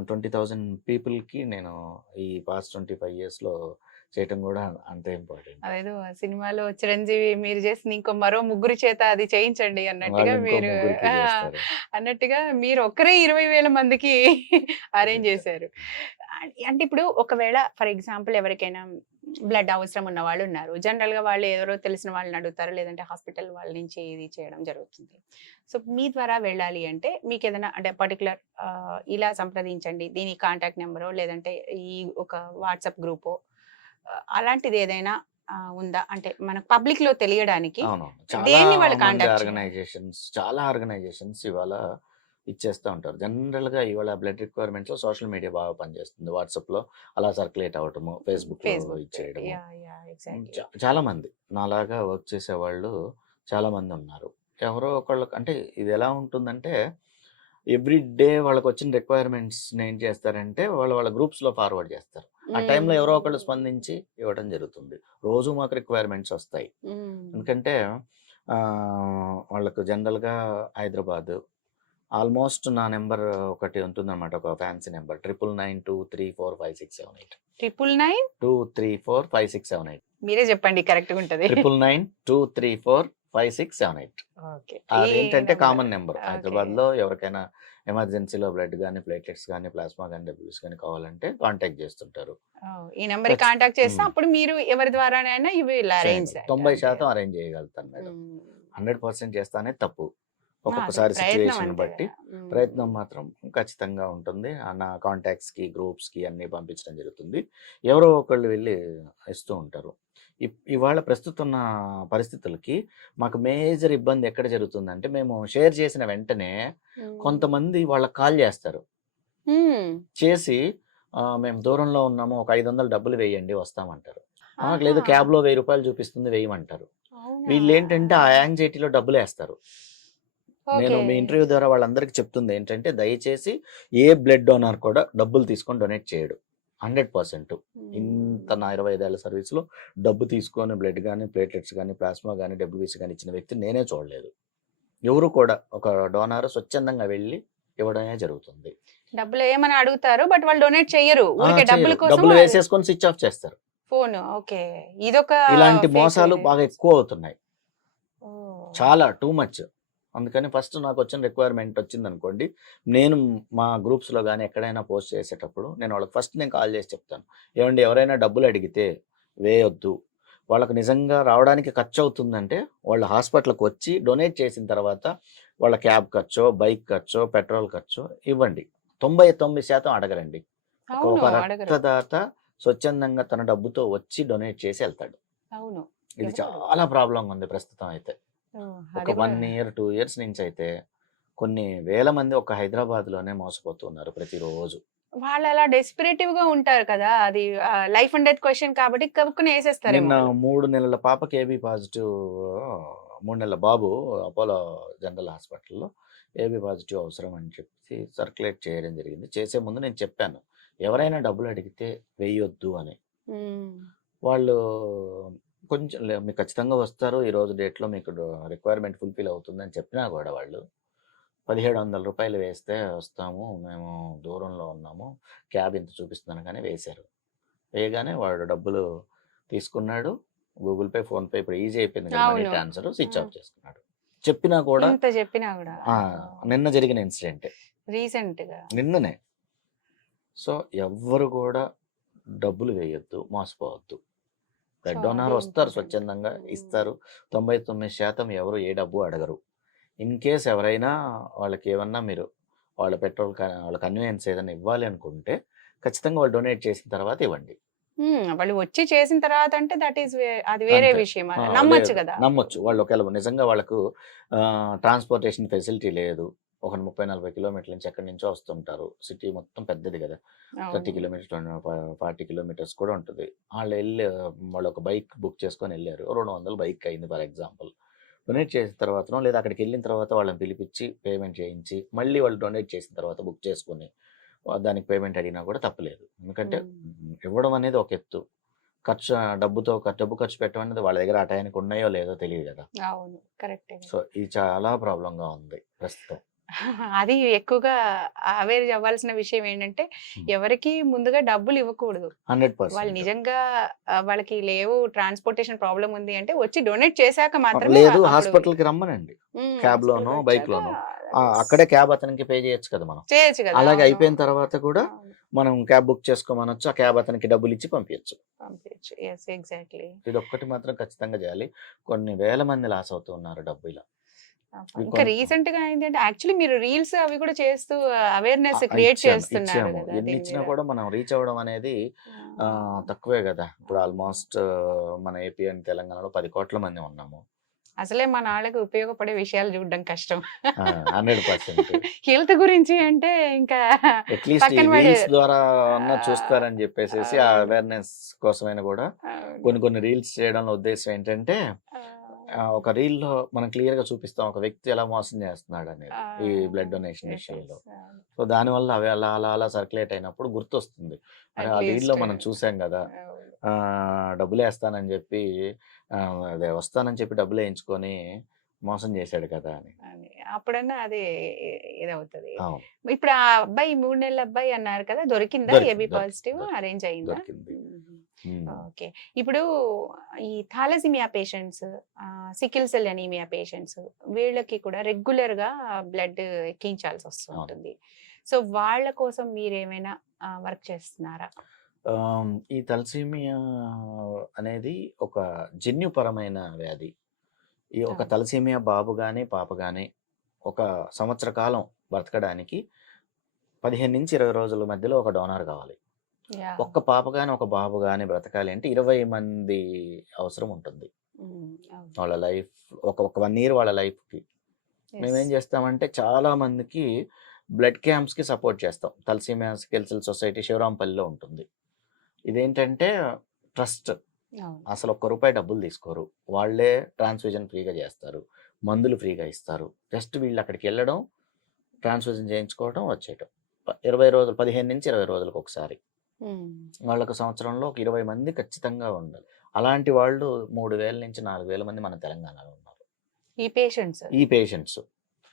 20,000 పీపుల్‌కి నేను ఈ పాస్ట్ 25 ఇయర్స్‌లో చేయటం గూడా అంతే ఇంపార్టెంట్. అదేదో ఆ సినిమాలో చిరంజీవి మీరు చేసిన ఇంకో మరో ముగ్గురి చేత అది చేయించండి అన్నట్టుగా వాళ్ళు ఇంకో మీరు ముగ్గురికి ఆ! జేస్తారు. అన్నట్టుగా మీరు ఒక్కరే 20,000 మందికి అరేంజ్ రైట్. చేశారు. అంటే ఇప్పుడు ఒకవేళ ఫర్ ఎగ్జాంపుల్ ఎవరికైనా బ్లడ్ అవసరం ఉన్న వాళ్ళు ఉన్నారు. జనరల్‌గా వాళ్ళు ఎవరో తెలిసిన వాళ్ళని అడుగుతారు. లేదంటే హాస్పిటల్ వాళ్ళ నుంచి ఇది చేయడం జరుగుతుంది. సో, మీ ద్వారా వెళ్ళాలి అంటే మీకేదైనా అంటే పర్టిక్యులర్ ఇలా సంప్రదించండి. దీని కాంటాక్ట్ నంబరో లేదంటే ఈ ఒక వాట్సాప్ గ్రూపో అలాంటిదేదైనా ఉందా? అంటే మనకు పబ్లిక్‌లో తెలియడానికి అవునవును. చాలా దేన్ని వాళ్ళు మంది కాంటాక్ట్ చేయాలి? చాలా ఆర్గనైజేషన్స్ ఇవాళ ఇచ్చేస్తా ఉంటారు. జనరల్‌గా ఇవాళ బ్లడ్ రిక్వైర్మెంట్స్‌లో సోషల్ మీడియా బాగా పనిచేస్తుంది. వాట్సాప్‌లో అలా సర్క్యులేట్ అవ్వటము, ఫేస్‌బుక్‌లో ఫేస్‌బుక్. ఇచ్చేయడము. యాహ్! ఎగ్జాక్ట్‌లీ. చాలామంది నాలాగా వర్క్ చేసేవాళ్ళు చాలామందున్నారు. ఎవరో ఒకళ్ళకి అంటే ఇదెలా ఉంటుందంటే, ఎవ్రీ డే వాళ్ళకొచ్చిన రిక్వైర్మెంట్స్‌ని ఏం చేస్తారంటే, వాళ్ళ గ్రూప్స్‌లో ఫార్వర్డ్ చేస్తారు. ఆ టైంలో ఎవరో ఒకళ్ళు హ్మ్. స్పందించి ఇవ్వడం జరుగుతుంది. రోజు మాకు రిక్వైర్మెంట్స్ ఒస్తాయి. హ్మ్. ఎందుకంటే వాళ్ళకు జనరల్‌గా హైదరాబాదు ఆల్మోస్ట్ నా నంబర్ ఒకటి ఉంటుందన్నమాట. ఒక ఫ్యాన్సీ నంబర్ 9992345678. 999 2345678. మీరే చెప్పండి కరెక్ట్‌గుంటది. 9992345678. ఓకే. ఈ అదేంటంటే నంబర్. Common number. ఓకే. హైదరాబాద్‌లో ఎవరికైనా ఎమర్జెన్సీలో బ్లడ్ గాని, ప్లేట్లెట్స్ గాని, ప్లాస్మా గాని, డబ్ల్యూబీసీ గాని కావాలంటే కాంటాక్ట్ చేస్తుంటారు. ఓహ్! ఈ నంబర్‌కి ఖచ్చి కాంటాక్ట్ చేస్తే హ్మ్. అప్పుడు మీరు ఎవరి ద్వారానైనా ఇవి విల్ అరేంజ్ చేయగలను. దట్ అంతే 90% కదా! అరేంజ్ చేయగలుగుతాను మేడం. హ్మ్. 100% చేస్తా అనేది తప్పు. అదే ఒక్కొక్కసారి ప్రయత్నం సిట్యుయేషన్‌ని అంతే బట్టి కదా! ప్రయత్నం హ్మ్. మాత్రం ఖచ్చితంగా ఉంటుంది. నా కాంటాక్ట్స్‌కి, గ్రూప్స్‌కి అన్నీ పంపించడం జరుగుతుంది. ఎవరో ఒకళ్ళు వెళ్లి ఇస్తూ ఉంటారు. ఇవాళ ప్రస్తుతం ఉన్న పరిస్థితులకి మాకు మేజర్ ఇబ్బంది ఎక్కడ జరుగుతుందంటే, మేము షేర్ చేసిన వెంటనే హ్మ్. కొంతమంది వాళ్ళకి కాల్ చేస్తారు. హ్మ్. చేసి మేము దూరంలో ఉన్నాము. ఒక 500 డబ్బులు వేయండి వస్తామంటారు. ఆహా! లేదు క్యాబ్‌లో రూ. 1000 చూపిస్తుంది వేయమంటారు. వీళ్ళు ఏంటంటే ఆ యాంగ్జైటీలో డబ్బులు వేస్తారు. నేను ఓకే. మీ ఇంటర్వ్యూ ద్వారా వాళ్ళందరికీ చెప్తుంది ఏంటంటే, దయచేసి ఏ బ్లడ్ డోనర్ కూడా డబ్బులు తీసుకొని డొనేట్ చేయడు. 100%. ఇంత నా 25 ఏళ్ల సర్వీస్‌లో డబ్బు తీసుకొని బ్లడ్ గాని, ప్లేట్లెట్స్ గాని, ప్లాస్మా గాని, డబ్ల్యూబీసీ గాని ఇచ్చిన వ్యక్తిని నేనే చూడలేదు. ఎవరు కూడా ఒక డోనర్ స్వచ్ఛందంగా వెళ్లి ఇవ్వడమే జరుగుతుంది. డబ్బులు ఏమని అడుగుతారు. బట్ వాళ్ళు డొనేట్ చెయ్యరు. ఊరికే డబ్బుల చేయరు. కోసం డబ్బులు వేసేసుకొని స్విచ్ ఆఫ్ చేస్తారు. ఫోన్. ఓకే. ఇదొక ఇలాంటి ఫేక్ మోసాలు ఇది. బాగా ఎక్కువ అవుతున్నాయి. ఓహ్! చాలా టూ మచ్. అందుకని ఫస్ట్ నాకొచ్చిన రిక్వైర్మెంట్ వచ్చిందనుకోండి, నేను మా గ్రూప్స్‌లో గాని ఎక్కడైనా పోస్ట్ చేసేటప్పుడు నేను వాళ్ళకి ఫస్ట్ కాల్ చేసి చెప్తాను. ఏవండీ ఎవరైనా డబ్బులు అడిగితే వేయొద్దు. వాళ్ళకి నిజంగా రావడానికి ఖర్చవుతుందంటే వాళ్ళు హాస్పిటల్‌కి వచ్చి డొనేట్ చేసిన తర్వాత వాళ్ళ క్యాబ్ ఖర్చో, బైక్ ఖర్చో, పెట్రోల్ ఖర్చో ఇవ్వండి. 99% అడగరండి. అవును. ఒక అడగరు. రక్తదాత స్వచ్ఛందంగా తన డబ్బుతో వచ్చి డొనేట్ చేసి ఎళ్తాడు. అవును. ఇది ఎవరు అడగరు. చాలా ప్రాబ్లమ్‌గా ఉంది ప్రస్తుతం అయితే. ఓహ్! ఒక అది 1 కూడా ఇయర్, 2 ఇయర్స్ నుంచయితే కొన్ని వేల మంది ఒక హైదరాబాద్‌లోనే మోసపోతున్నారు ప్రతిరోజు. వాళ్ళలా డెస్పరేటివ్‌గా ఉంటారు కదా! అది లైఫ్ అండ్ డెత్ క్వెషన్ కాబట్టి గబుక్కున ఏసేస్తారేమో నిన్న వాళ్ళు. 3 నెలల పాపకి ఏబీ పాజిటివ్ 3 నెలల బాబు అపోలో జనరల్ హాస్పిటల్‌లో ఏబీ పాజిటివ్ అవసరం అని చెప్పి సర్క్యులేట్ చేయడం జరిగింది. చేసే ముందు నేను చెప్పాను. ఎవరైనా డబ్బులు అడిగితే వేయొద్దు అని. హ్మ్. వాళ్ళు కొంచెం మీకు ఖచ్చితంగా వస్తారు. ఈరోజు డేట్‌లో మీకు రిక్వైర్మెంట్ ఫుల్‌ఫిల్ అవుతుందని చెప్పినా గూడా వాళ్ళు రూ. 1700 వేస్తే వస్తాము. మేము దూరంలో ఉన్నాము. క్యాబ్ ఇంత చూపిస్తున్నాను కానీ వేశారు. వేయగానే వాడు డబ్బులు తీసుకున్నాడు. గూగుల్ పే, ఫోన్‌పే ఇప్పుడు ఈజీ అయిపోయింది కదా! మనీ అవును. ట్రాన్స్‌ఫర్ స్విచ్ హ్మ్. ఆఫ్ చేసుకున్నాడు. చెప్పినా కూడా ఇంత చెప్పినా గూడా. ఆ! అయ్యో! నిన్న జరిగిన ఇన్సిడెంటే. రీసెంట్‌గా. నిన్ననే. సో, ఎవ్వరు కూడా డబ్బులు వేయొద్దు. మోసపోవద్దు. సో, బ్లడ్ అది డోనార్ వస్తారు ఇంపార్టెంట్. స్వచ్ఛందంగా హ్మ్. ఇస్తారు. 99% ఎవరు ఏ డబ్బు అడగరు. ఇన్ కేస్ ఎవరైనా వాళ్ళకేమన్నా మీరు వాళ్ళ పెట్రోల్ వాళ్ళ కన్వీనియన్స్ ఏదైనా ఇవ్వాలి అనుకుంటే ఖచ్చితంగా వాళ్ళు డొనేట్ చేసిన తర్వాత ఇవ్వండి. వాళ్ళు వచ్చి చేసిన తర్వాత అంటే దట్ ఈస్ అది వేరే అంతే. విషయం. అది నమ్మొచ్చు లేదు గదా! నమ్మొచ్చు. వాళ్ళు ఒకవేళ నిజంగా వాళ్ళకు ట్రాన్స్‌పోర్టేషన్ ఫెసిలిటీ లేదు. ఒక 30, 40 కిలోమీటర్ల నుంచి ఎక్కడి నుంచో వస్తుంటారు. సిటీ మొత్తం పెద్దది గదా! 30 అవును. కిలోమీటర్స్ 40 కిలోమీటర్స్ కూడా ఉంటుంది. వాళ్ళు ఒక బైక్ బుక్ చేసుకొని ఎళ్లారు. 200 బైక్ అయింది ఫర్ ఎగ్జాంపుల్. డొనేట్ చేసిన తర్వాతనో లేదా అక్కడికెళ్ళిన తర్వాత వాళ్ళని పిలిపించి పేమెంట్ చేయించి, మళ్ళీ వాళ్ళు డొనేట్ చేసిన తర్వాత బుక్ చేసుకొని దానికి పేమెంట్ అడిగినా కూడా తప్పులేదు. ఎందుకంటే హ్మ్. ఇవ్వడం అనేది ఒక ఎత్తు. ఖర్చు డబ్బు ఖర్చు పెట్టడం అనేది వాళ్ళ దగ్గర ఆ టయానికి ఉన్నాయో లేదో తెలీదు గదా! అవును. కరెక్టే సో, గదా! ఇది చాలా ప్రాబ్లమ్‌గా ఉంది ప్రస్తుతం. అది ఎక్కువగా అవేర్ అవ్వాల్సిన విషయం ఏంటంటే, హ్మ్. ఎవరికీ ముందుగా డబ్బులు ఇవ్వకూడదు. వాళ్ళు 100%. నిజంగా వాళ్ళకి లేవు ట్రాన్స్‌పోర్టేషన్ ప్రాబ్లమ్ ఉంది అంటే వచ్చి డొనేట్ చేశాక మాత్రమే లేదు అప్పుడు హాస్పిటల్‌కి రమ్మనండి. క్యాబ్‌లోనో, హాస్పిటల్‌కొచ్చాక బైక్‌లోనో. అది అక్కడే క్యాబ్ అతనికి పే చేయొచ్చు కదా మనం. చేయొచ్చు గదా! అలాగే అవును. అయిపోయిన తర్వాత కూడా అవును. మనం క్యాబ్ బుక్ చేసుకోమనొచ్చు. ఆ క్యాబ్ అతనికి డబ్బులిచ్చి పంపియచ్చు. పంపించు. యెస్. ఎగ్జాక్ట్‌లీ. ఇదొక్కటి మాత్రం ఖచ్చితంగా చేయాలి. కొన్ని వేల మంది లాస్ అవుతూ ఉన్నారు డబ్బు ఇలా. ఇవి ఇంకా రీసెంట్‌గా ఏంటంటే యాక్చువల్లీ మీరు రీల్స్ అవి కూడా చేస్తూ అవేర్‌నెస్ క్రియేట్ చేస్తున్నారు ఇచ్చాము. గదా! దీని ఎన్నిచ్చినా మీద. కూడా మనం రీచ్ అవ్వడం అనేది ఆ! తక్కువే గదా! ఇప్పుడు అవును. ఆల్‌మోస్ట్ మన ఏపీ అండ్ తెలంగాణలో 10,00,00,000 మంది ఉన్నాము. అసలే మనాళ్ళకి ఉపయోగపడే విషయాలు చూడడం కష్టం. 100% హెల్త్ గురించి అంటే ఇంకా అట్‌లీస్ట్ ఈ పక్కన రీల్స్ పడేయరు. ద్వారా అన్నా ఆహ్, చూస్తారని జెప్పేసేసి ఆ అవును. అవేర్‌నెస్ కోసమైనా గూడా అవును. కొన్ని కొన్ని రీల్స్ చేయడంలో ఉద్దేశ్యం ఏంటంటే ఆ! ఒక రీల్‌లో మనం క్లియర్‌గా చూపిస్తాం. ఒక వ్యక్తి ఎలా మోసం చేస్తున్నాడనేది. ఆ! ఈ బ్లడ్ డొనేషన్ యెస్. విషయంలో. యెస్. అవును. సో, దానివల్ల అవి అలా అలా అలా సర్క్యులేట్ అయినప్పుడు గుర్తొస్తుంది. అరే! ఆ రీల్‌లో అట్‌లీస్ట్ మనం చూసాం గదా! అవును. డబ్బులేస్తానని జెప్పి అదే వస్తానని చెప్పి డబ్బులేయించుకొని మోసం చేశాడు కదా! అని. అని. అప్పుడన్నా అది ఇదవుతది. అవును. ఇప్పుడు ఆ అబ్బాయి 3 నెలల అబ్బాయి అన్నారు కదా! దొరికిందా దొరికింది. ఏబీ దొరికింది. పాజిటివ్ దొరికింది. అరేంజ్ అయిందా? దొరికింది. హుహు. హ్మ్. ఓకే. ఇప్పుడు ఈ thalassemia patients, sickle cell anemia patients వీళ్ళకి కూడా రెగ్యులర్‌గా బ్లడ్ ఎక్కించాల్సి వస్తూ అవును. ఉంటుంది. సో, వాళ్ళ కోసం మీరేమైనా వర్క్ చేస్తున్నారా? ఈ తలసేమియా అనేది ఒక జన్యుపరమైన వ్యాధి. ఈ ఒక అవును. తలసేమియా బాబు గాని, పాప గాని ఒక సంవత్సర కాలం బ్రతకడానికి 15-20 రోజుల మధ్యలో ఒక డోనార్ కావాలి. యాహ్! ఒక్క పాప గాని, ఒక బాబు గాని బ్రతకాలి అంటే 20 మంది అవసరం ఉంటుంది. హ్మ్. అవును. వాళ్ళ లైఫ్ ఒక 1 ఇయర్ వాళ్ళ లైఫ్‌కి. యెస్. మేమేం చేస్తామంటే చాలా మందికి బ్లడ్ క్యాంప్స్‌కి సపోర్ట్ చేస్తాం. తలసేమియా సికిల్ సెల్ సొసైటీ శివరాంపల్లిలో ఉంటుంది. ఇదేంటంటే ట్రస్ట్. అవును. అసలు ఒక్క రూపాయి డబ్బులు తీసుకోరు. వాళ్ళే ట్రాన్స్‌ఫ్యూజన్ ఫ్రీగా చేస్తారు. మందులు ఫ్రీగా ఇస్తారు. జస్ట్ వీళ్ళు అక్కడికి వెళ్ళడం, ట్రాన్స్‌ఫ్యూజన్ చేయించుకోవడం, వచ్చేయటం. 20 రోజులు 15-20 రోజులకొకసారి. హ్మ్. వాళ్ళొక సంవత్సరంలో ఒక 20 మంది ఖచ్చితంగా ఉండాలి. అలాంటి వాళ్ళు 3000-4000 మంది మన తెలంగాణలో ఉన్నారు. ఈ పేషెంట్స్. ఈ పేషెంట్స్.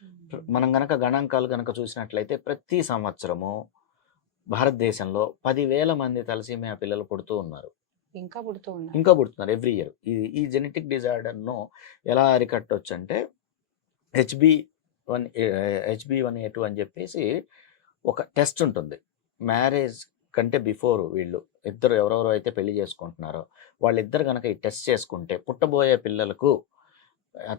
హ్మ్. మనం గనక గణాంకాలు గనక చూసినట్లయితే ప్రతి సంవత్సరము భారతదేశంలో 10,000 మంది తలసీమియా పిల్లలు పుడుతూ ఉన్నారు. ఇంకా పుడుతూ ఉన్నారు. ఇంకా పుడుతున్నారు ఎవ్రీ ఇయర్. ఈ జెనెటిక్ డిజార్డర్‌ను ఎలా అరికట్టొచ్చంటే హెచ్‌బీ1A2 అని చెప్పేసి ఒక టెస్ట్ ఉంటుంది. మ్యారేజ్ కంటే బిఫోర్ వీళ్ళు ఇద్దరు ఎవరెవరో అయితే పెళ్లి చేసుకుంటున్నారో వాళ్ళిద్దరు గనక ఈ టెస్ట్ చేసుకుంటే పుట్టబోయే పిల్లలకు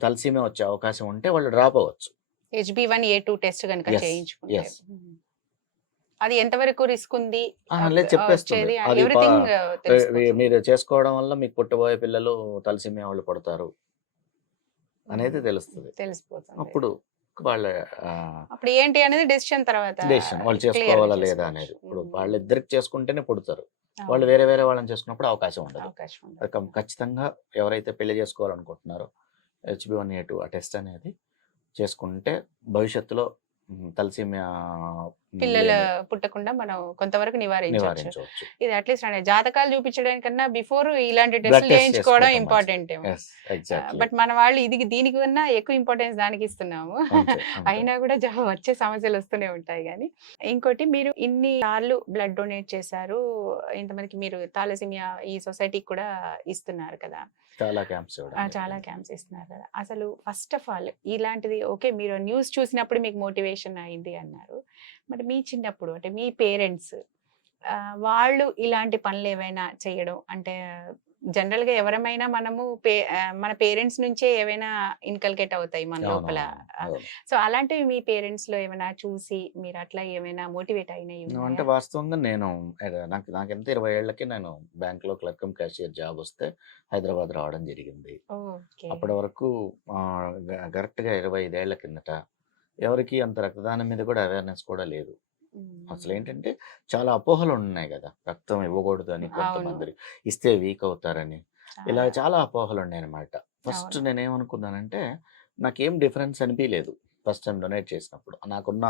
తలసీమియా వచ్చే అవకాశం ఉంటే వాళ్ళు డ్రాప్ అవ్వచ్చు. HB1A2 టెస్ట్ గనుక యెస్. చేయించుకుంటే. యెస్. అది ఎంతవరకు రిస్క్ ఉంది? లేదు చెప్పేస్తుంది. వచ్చేది అది ఎవ్రీథింగ్ తెలిసిపోతుంది. మీరు చేసుకోవడం వల్ల మీకు పుట్టబోయే పిల్లలు తలసీమియా వాళ్ళు పుడతారు అనేది తెలుస్తది. తెలిసిపోతుంది. అప్పుడు వాళ్ళ అప్పుడు ఏంటి అనేది డెసిషన్ తర్వాత డెసిషన్ వాళ్ళు క్లియర్ చేసుకోవాలా లేదా చేసుకోవచ్చు. అనేది. ఇప్పుడు వాళ్ళిద్దరికి చేసుకుంటేనే పుడతారు. వాళ్ళు అవును. వేరే వేరే వాళ్ళని చేసుకున్నప్పుడు అవకాశం ఉండదు. అవకాశం ఉంది. అది ఖచ్చితంగా ఎవరైతే పెళ్లి చేసుకోవాలనుకుంటున్నారో హెచ్‌బీ1A2 ఆ టెస్ట్ అనేది చేసుకుంటే భవిష్యత్తులో తలసీమియా పిల్లలు పుట్టకుండా మనం కొంతవరకు నివారించవచ్చు. నివారించవచ్చు. ఇది అట్లీస్ట్ జాతకాలు చూపించడానికన్నా బిఫోర్ ఇలాంటి బ్లడ్ టెస్టులు టెస్ట్ చేయించుకోవడం చేసుకోవడం ఇంపార్టెంట్ ఏమో. Yes exactly. బట్ మన వాళ్ళు దీనికి కన్నా ఎక్కువ ఇంపార్టెన్స్ దానికి ఇస్తున్నాము. అంతే. అయినా కూడా వచ్చే సమస్యలు వస్తూనే ఉంటాయి. కానీ ఇంకోటి, మీరు ఇన్ని సార్లు బ్లడ్ డొనేట్ చేశారు, ఇంతమందికి మీరు థాలసీమియా ఈ సొసైటీకి కూడా ఇస్తున్నారు కదా, చాలా క్యాంప్స్ ఇవ్వడం చాలా క్యాంప్స్ ఇస్తున్నారు కదా. అసలు ఫస్ట్ ఆఫ్ ఆల్ ఇలాంటిది ఓకే, మీరు న్యూస్ చూసినప్పుడు మీకు మోటివేషన్ అయింది అన్నారు. మరి మీ చిన్నప్పుడు అంటే మీ పేరెంట్స్ వాళ్ళు ఇలాంటి పనులు ఏవైనా చేయడం అంటే, జనరల్ గా ఎవరమైనా మనము మన పేరెంట్స్ నుంచే ఏవైనా ఇన్కల్కేట్ అవుతాయి మన లోపల. సో అలాంటివి మీ పేరెంట్స్ లో ఏమైనా చూసి మీరు అట్లా ఏమైనా మోటివేట్ అయినవి అంటే ఉన్నాయా? వాస్తవంగా నేను నాకెంత 20 ఏళ్ళకి నేను బ్యాంక్‌లో క్లర్క్ కమ్ క్యాషియర్ జాబ్ వస్తే హైదరాబాద్ రావడం జరిగింది. ఓకే. అప్పటి వరకు కరెక్ట్‌గా 25 ఏళ్ల కిందట ఎవరికీ అంత రక్తదానం మీద కూడా అవేర్‌నెస్ కూడా లేదు. అసలేంటంటే చాలా అపోహలు ఉన్నాయి కదా! రక్తం ఇవ్వకూడదు అని అవును. కొంతమంది, ఇస్తే వీక్ అవుతారని. ఇలా చాలా అపోహలు ఉన్నాయన్నమాట. ఫస్ట్ అవును. నేనేమనుకున్నానంటే నాకేం డిఫరెన్స్ అనిపియలేదు. ఫస్ట్ టైం డొనేట్ చేసినప్పుడు. నాకున్న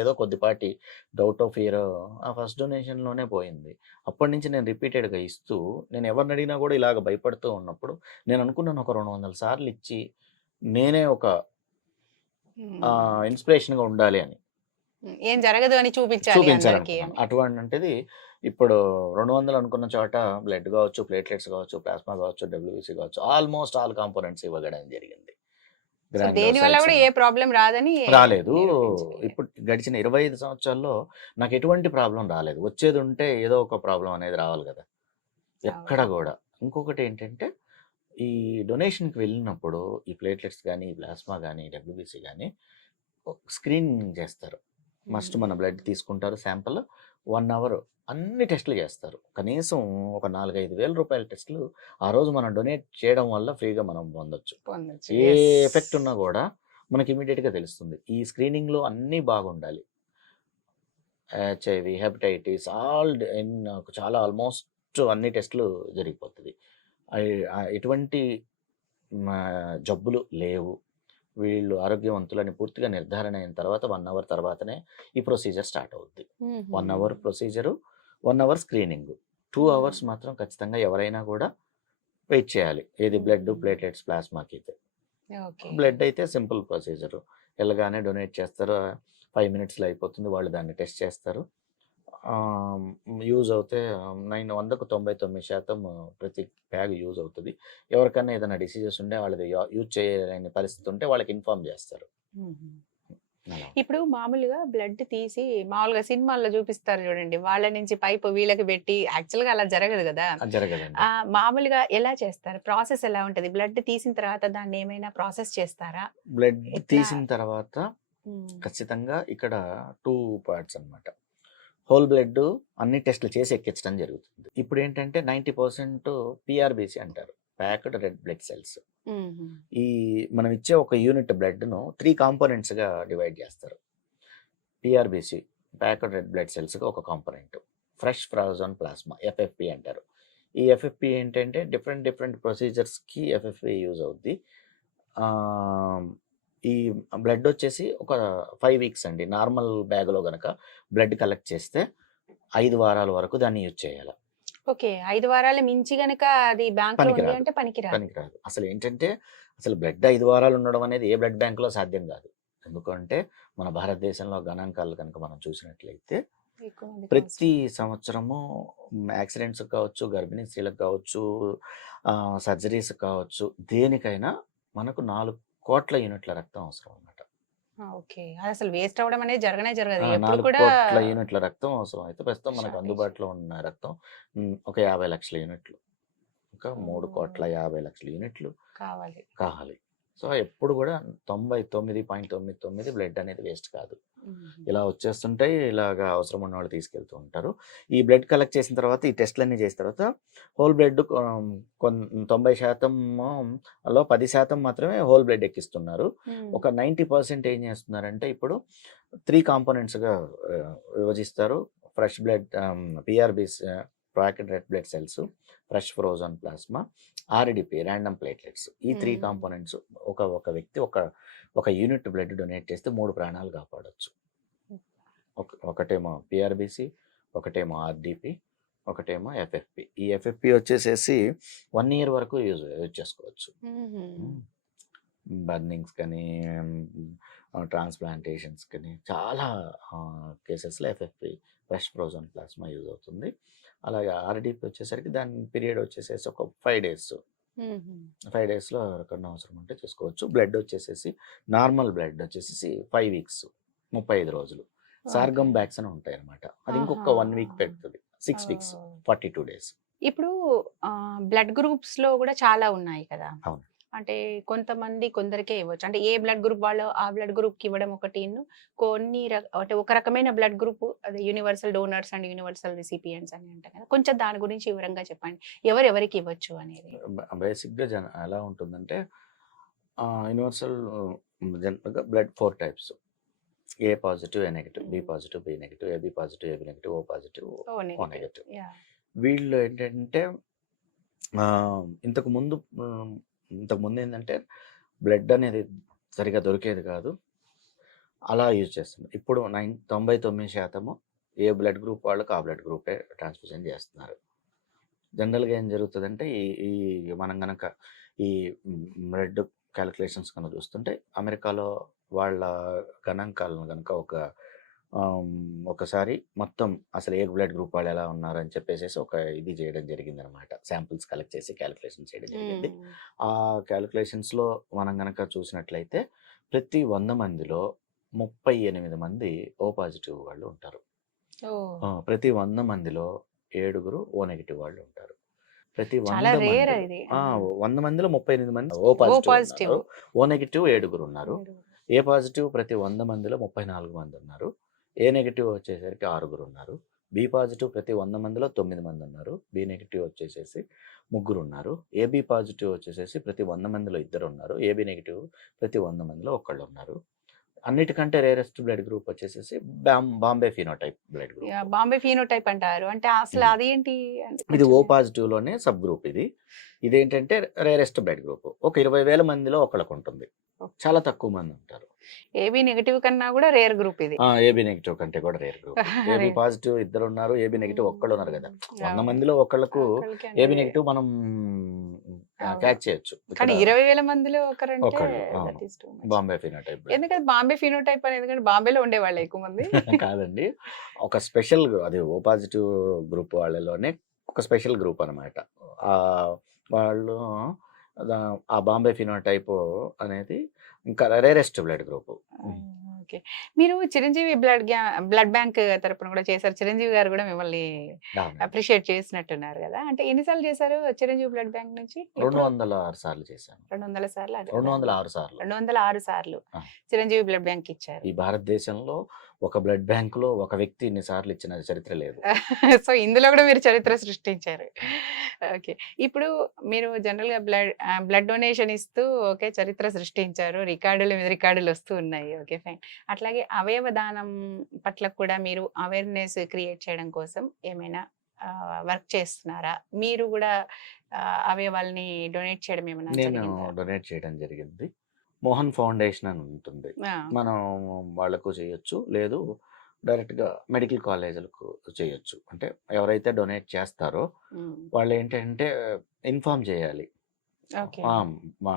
ఏదో కొద్దిపాటి డౌటో, ఫియరో ఆ ఫస్ట్ డొనేషన్‌లోనే పోయింది. అప్పటినుంచి నేను రిపీటెడ్‌గా ఇస్తూ, నేను ఎవరిని అడిగినా కూడా ఇలాగ భయపడుతూ ఉన్నప్పుడు నేను అనుకున్నాను ఒక 200 సార్లు ఇచ్చి నేనే ఒక ఇన్స్పిరేషన్‌గా ఉండాలి అని. ఏం జరగదు అని చూపించాలి అందరికి చూపించాలనుకున్నాను. అని. అటువంటిది ఇప్పుడు 200 అనుకున్న చోట బ్లడ్ కావచ్చు, ప్లేట్లెట్స్ కావచ్చు, ప్లాస్మా కావచ్చు, డబ్ల్యూబీసీ కావచ్చు, ఆల్మోస్ట్ ఆల్ కాంపోనెంట్స్ ఇవ్వడం జరిగింది. సో దేని వల్ల కూడా ఏ ప్రాబ్లం రాదని రాలేదు. నిరూపించగలిగారు. ఇప్పుడు గడిచిన 25 సంవత్సరాల్లో నాకు ఎటువంటి ప్రాబ్లం రాలేదు. వచ్చేది ఉంటే ఏదో ఒక ప్రాబ్లం అనేది రావాలి కదా! ఎక్కడ అవును. గూడా. ఇంకొకటి ఏంటంటే ఈ డొనేషన్‌కి వెళ్ళినప్పుడు ఈ ప్లేట్లెట్స్ గానీ, ఈ ప్లాస్మా గానీ, డబ్ల్యూబీసీ గానీ స్క్రీనింగ్ చేస్తారు. మస్ట్ మన బ్లడ్ తీసుకుంటారు శాంపిల్. 1 అవర్ అన్ని టెస్టులు చేస్తారు. కనీసం ఒక 4, 5 వేల రూపాయల టెస్టులు ఆ రోజు మనం డొనేట్ చేయడం వల్ల ఫ్రీగా మనం పొందొచ్చు. పొందొచ్చు. ఏ Yes. ఎఫెక్ట్ ఉన్నా గూడా మనకి ఇమ్మీడియేట్‌గా తెలుస్తుంది. ఈ స్క్రీనింగ్‌లో అన్నీ బాగుండాలి. హెచ్ఐవి, హెపటైటిస్ చాలా ఆల్మోస్ట్ అన్ని టెస్టులు జరిగిపోతది. ఎటువంటి జబ్బులు లేవు. వీళ్ళు ఆరోగ్యవంతులని పూర్తిగా నిర్ధారణ అయిన తర్వాత 1 అవర్ తర్వాతనే ఈ ప్రొసీజర్ స్టార్ట్ అవుద్ది. 1 hour procedure, 1 hour screening. 2 hours మాత్రం ఖచ్చితంగా ఎవరైనా కూడా వెయిట్ చేయాలి. ఏది బ్లడ్, ప్లేట్లెట్స్, ప్లాస్మాకైతే. ఓకే. బ్లడ్ అయితే సింపుల్ ప్రొసీజరు. ఎళ్ళగానే డొనేట్ చేస్తారు. 5 మినిట్స్‌లో అయిపోతుంది. వాళ్ళు దాన్ని టెస్ట్ చేస్తారు. యూజ్ అవుతే 100కు 99% ప్రతి బ్యాగ్ యూజ్ అవుతది. ఎవరికన్నా ఏదైనా డిసీజెస్ ఉంటే వాళ్ళది యూజ్ చేయలేని పరిస్థితి ఉంటే వాళ్ళకి ఇన్ఫార్మ్ చేస్తారు. అలా. ఇప్పుడు మామూలుగా బ్లడ్ తీసి మామూలుగా సినిమాల్లో చూపిస్తారు చూడండి, వాళ్ళ నుంచి పైపు వీళ్ళకి పెట్టి, యాక్చువల్ గా అలా జరగదు కదా. అది జరగదండి. మామూలుగా ఎలా చేస్తారు? ప్రాసెస్ ఎలా ఉంటది? బ్లడ్ తీసిన తర్వాత దాన్ని ఏమైనా ప్రాసెస్ చేస్తారా? బ్లడ్ ఎట్లా? తీసిన తర్వాత ఖచ్చితంగా ఇక్కడ 2 పార్ట్స్ అన్నమాట. హోల్ బ్లడ్ అన్ని టెస్టులు చేసి ఎక్కించడం జరుగుతుంది. ఇప్పుడు ఏంటంటే 90% పీఆర్బీసీ అంటారు. Packed red blood cells. ఈ మనం ఇచ్చే ఒక యూనిట్ బ్లడ్‌ను 3 కాంపోనెంట్స్‌గా డివైడ్ చేస్తారు. పీఆర్బీసీ ప్యాక్డ్ రెడ్ బ్లడ్ సెల్స్‌గా ఒక component. Fresh frozen plasma FFP అంటారు. ఈ ఎఫ్ఎఫ్పి ఏంటంటే డిఫరెంట్ ప్రొసీజర్స్కి ఎఫ్ఎఫ్పి యూజ్ అవుద్ది. ఈ బ్లడ్ వచ్చేసి ఒక 5 వీక్స్ అండి. నార్మల్ బ్యాగ్లో గనక బ్లడ్ కలెక్ట్ చేస్తే 5 వారాల వరకు దాన్ని యూజ్ చేయాలి. ఓకే. 5 వారాలు మించి గనక అది బ్యాంక్‌లో ఉంది పనికిరాదు. అంటే పనికిరాదు. పనికిరాదు. అసలు ఏంటంటే అసలు బ్లడ్ 5 వారాలు ఉండడం అనేది ఏ బ్లడ్ బ్యాంక్‌లో సాధ్యం కాదు. ఎందుకంటే మన భారతదేశంలో గణాంకాలు కనుక మనం చూసినట్లయితే ఎక్కువ మందికి ప్రతి అవసరం. సంవత్సరము యాక్సిడెంట్స్ కావచ్చు, గర్భిణీ స్త్రీలకు కావచ్చు, సర్జరీస్ కావచ్చు, దేనికైనా మనకు 4 కోట్ల యూనిట్ల రక్తం అవసరం అన్నమాట. ఓకే. అదసలు వేస్ట్ అవ్వడం అనేది జరగనే జరగదు. ఎప్పుడు 4 కూడా కోట్ల యూనిట్ల రక్తం అవసరం. అయితే ప్రస్తుతం మనకు షార్టేజ్. అందుబాటులో ఉన్న రక్తం ఒక 50 లక్షల యూనిట్లు. ఇంకా 3,50,00,000 యూనిట్లు కావాలి. కావాలి. సో, ఎప్పుడు కూడా 99.99 బ్లడ్ అనేది వేస్ట్ కాదు. ఇలా వచ్చేస్తుంటాయి. ఇలాగా అవసరం ఉన్నవాళ్ళు తీసుకెళ్తూ ఉంటారు. ఈ బ్లడ్ కలెక్ట్ చేసిన తర్వాత ఈ టెస్ట్‌లన్నీ చేసిన తర్వాత హోల్ బ్లడ్ 90% 10% మాత్రమే హోల్ బ్లడ్ ఎక్కిస్తున్నారు. ఒక 90% ఏం చేస్తున్నారంటే ఇప్పుడు 3 కాంపోనెంట్స్‌గా విభజిస్తారు. Fresh blood, PRBs, packed red blood cells, fresh frozen plasma, RDP random platelets. ఈ 3 కాంపోనెంట్స్ ఒక వ్యక్తి ఒక యూనిట్ బ్లడ్ డొనేట్ చేస్తే 3 ప్రాణాలు కాపాడొచ్చు. ఒకటేమో పీఆర్‌బీసీ, ఒకటేమో ఆర్‌డిపి, ఒకటేమో ఎఫ్ఎఫ్పి. ఈ ఎఫ్ఎఫ్పి వచ్చేసేసి 1 ఇయర్ వరకు యూజ్ చేసుకోవచ్చు. బర్నింగ్స్ కానీ, ట్రాన్స్‌ప్లాంటేషన్స్ కానీ చాలా కేసెస్‌లో FFP fresh frozen plasma use అవుతుంది. అలాగే ఆర్‌డిపి వచ్చేసరికి దాని పీరియడ్ వచ్చేసేసి ఒక 5 డేస్. 5 డేస్‌లో ఎవరికన్నా అవసరం ఉంటే చేసుకోవచ్చు. బ్లడ్ వచ్చేసేసి నార్మల్ బ్లడ్ వచ్చేసేసి 5 వీక్స్ 35 రోజులు. సార్గమ్ బ్యాగ్స్ అని ఉంటాయన్నమాట. అది ఇంకొక 1 వీక్ పెడుతుంది. 6 వీక్స్ 42 డేస్. ఇప్పుడు బ్లడ్ గ్రూప్స్‌లో కూడా చాలా ఉన్నాయి కదా! అవును. అంటే కొంతమంది కొందరికే ఇవ్వచ్చు. అంటే ఏ బ్లడ్ గ్రూప్ వాళ్ళో ఆ బ్లడ్ గ్రూప్‌కి ఇవ్వడం ఒకటీను. అంటే ఒక రకమైన బ్లడ్ గ్రూప్ అదే యూనివర్సల్ డోనర్స్ అండ్ యూనివర్సల్ రిసిపియెంట్స్ అని అంటాం కదా! కొంచెం దాని గురించి వివరంగా చెప్పండి. ఎవరెవరికి ఇవ్వచ్చు అనేది? బేసిక్‌గా ఎలా ఉంటుందంటే యూనివర్సల్ జనరల్‌గా blood 4 types. A positive, A negative, B positive, B negative, AB positive, AB negative, O positive, O O negative. Negative. Yeah! వీళ్ళు ఏంటంటే ఇంతకుముందు ఏంటంటే బ్లడ్ అనేది సరిగ్గా దొరికేది కాదు. అలా యూజ్ చేస్తున్నారు. ఇప్పుడు 99% ఏ బ్లడ్ గ్రూప్ వాళ్ళకి ఆ బ్లడ్ గ్రూపే ట్రాన్స్‌ఫ్యూజన్ చేస్తున్నారు. జనరల్‌గా ఏం జరుగుతదంటే ఈ ఈ మనం గనక ఈ బ్లడ్ కాలిక్యులేషన్స్ కనుక చూస్తుంటే అమెరికాలో వాళ్ళ గణాంకాలను గనక ఒకసారి మొత్తం అసలు ఏ బ్లడ్ గ్రూప్ వాళ్ళు ఎలా ఉన్నారని చెప్పేసేసి ఒక ఇది చేయడం జరిగిందనమాట. శాంపిల్స్ కలెక్ట్ చేసి కాలిక్యులేషన్స్ చేయడం జరిగింది. ఆ కాలిక్యులేషన్స్‌లో మనం గనక చూసినట్లయితే ప్రతి 100 మందిలో 38 మంది ఓ పాజిటివ్ వాళ్ళు ఉంటారు. ఓహ్! ప్రతి 100 మందిలో 7 ఓ నెగెటివ్ వాళ్ళు ఉంటారు. ప్రతి చాలా 100 రేర్ మందిలో ఇది. 100 మందిలో 38 మంది ఓ ఓ పాజిటివ్ పాజిటివ్. ఉన్నారు. ఓ నెగెటివ్ 7 ఉన్నారు. ఏ పాజిటివ్ ప్రతి 100 మందిలో 34 మంది ఉన్నారు. ఏ నెగెటివ్ వచ్చేసరికి 6 ఉన్నారు. బి పాజిటివ్ ప్రతి 100 మందిలో 9 మంది ఉన్నారు. బి నెగెటివ్ వచ్చేసేసి 3 ఉన్నారు. ఏబి పాజిటివ్ వచ్చేసేసి ప్రతి 100 మందిలో 2 ఉన్నారు. ఏబి నెగెటివ్ ప్రతి 100 మందిలో 1 ఉన్నారు. అన్నిటికంటే రేరెస్ట్ బ్లడ్ గ్రూప్ వచ్చేసేసి Bombay phenotype blood group. Yeah! Bombay phenotype అంటారు. అంటే అసలు అదేంటి? అంటే ఇది ఓ కొంచెం పాజిటివ్‌లోనే సబ్ గ్రూప్ ఇది. ఇదేంటంటే రేరెస్ట్ బ్లడ్ గ్రూప్. ఒక 20,000 మందిలో ఒకళ్ళకుంటుంది. చాలా తక్కువ మంది ఉంటారు. ఏబీ నెగెటివ్ కన్నా కూడా రేర్ గ్రూప్ ఇది. ఏబీ నెగెటివ్ కంటే కూడా రేర్ గ్రూప్. ఏబీ పాజిటివ్ 2 ఉన్నారు. ఏబీ నెగెటివ్ ఒక్కళ్ళున్నారు కదా! 100 మందిలో ఒకళ్ళకు ఏబీ నెగెటివ్ మనం క్యాచ్ చేయొచ్చు. కానీ 20,000 మందిలో ఒకరంటే ఒకళ్ళు. That is too much. Bombay phenotype. ఎందుకంటే బాంబే ఫినోటైప్ అనేది ఎందుకంటే బాంబేలో ఉండేవాళ్ళు ఎక్కువ మంది. కాదండి. ఒక స్పెషల్ అది ఓ పాజిటివ్ గ్రూప్ వాళ్ళలోనే ఒక స్పెషల్ గ్రూప్ అనమాట. వాళ్ళు ఆ బాంబే ఫినోటైప్ అనేది ఇంకా రేరెస్ట్ బ్లడ్ గ్రూప్. ఓకే. మీరు చిరంజీవి బ్లడ్ బ్యాంక్ తరపున కూడా చేశారు. చిరంజీవి గారు కూడా మిమ్మల్ని అప్రిషియేట్ చేసినట్టున్నారు కదా! అంటే ఎన్ని సార్లు చేశారు చిరంజీవి బ్లడ్ బ్యాంక్ నుంచి? 206 సార్లు చేశాను. 200 సార్లు? 206 సార్లు. 206 సార్లు చిరంజీవి బ్లడ్ బ్యాంక్ ఇచ్చారు. ఈ భారతదేశంలో ఒక బ్లడ్ బ్యాంక్‌లో ఒక వ్యక్తి ఇన్ని సార్లు ఇచ్చిన చరిత్ర లేదు. సో, ఇందులో కూడా మీరు చరిత్ర సృష్టించారు. ఓకే. ఇప్పుడు మీరు జనరల్‌గా బ్లడ్ డొనేషన్ ఇస్తూ ఓకే. చరిత్ర సృష్టించారు. రికార్డుల మీద రికార్డులు వస్తూ ఉన్నాయి. ఓకే. ఫైన్. అట్లాగే అవయవ దానం పట్ల కూడా మీరు అవేర్‌నెస్ క్రియేట్ చేయడం కోసం ఏమైనా వర్క్ చేస్తున్నారా? మీరు కూడా అవయవాల్ని డొనేట్ చేయడం ఏమైనా నేను జరిగిందా? డొనేట్ చేయడం జరిగింది. మోహన్ ఫౌండేషన్ అని ఉంటుంది. ఆ! మనం వాళ్ళకు చేయొచ్చు. లేదు డైరెక్ట్‌గా మెడికల్ కాలేజీలకు చేయొచ్చు. అంటే ఎవరైతే డొనేట్ చేస్తారో హ్మ్. వాళ్ళేంటంటే ఇన్ఫార్మ్ చేయాలి. ఓకే. ఆ! మా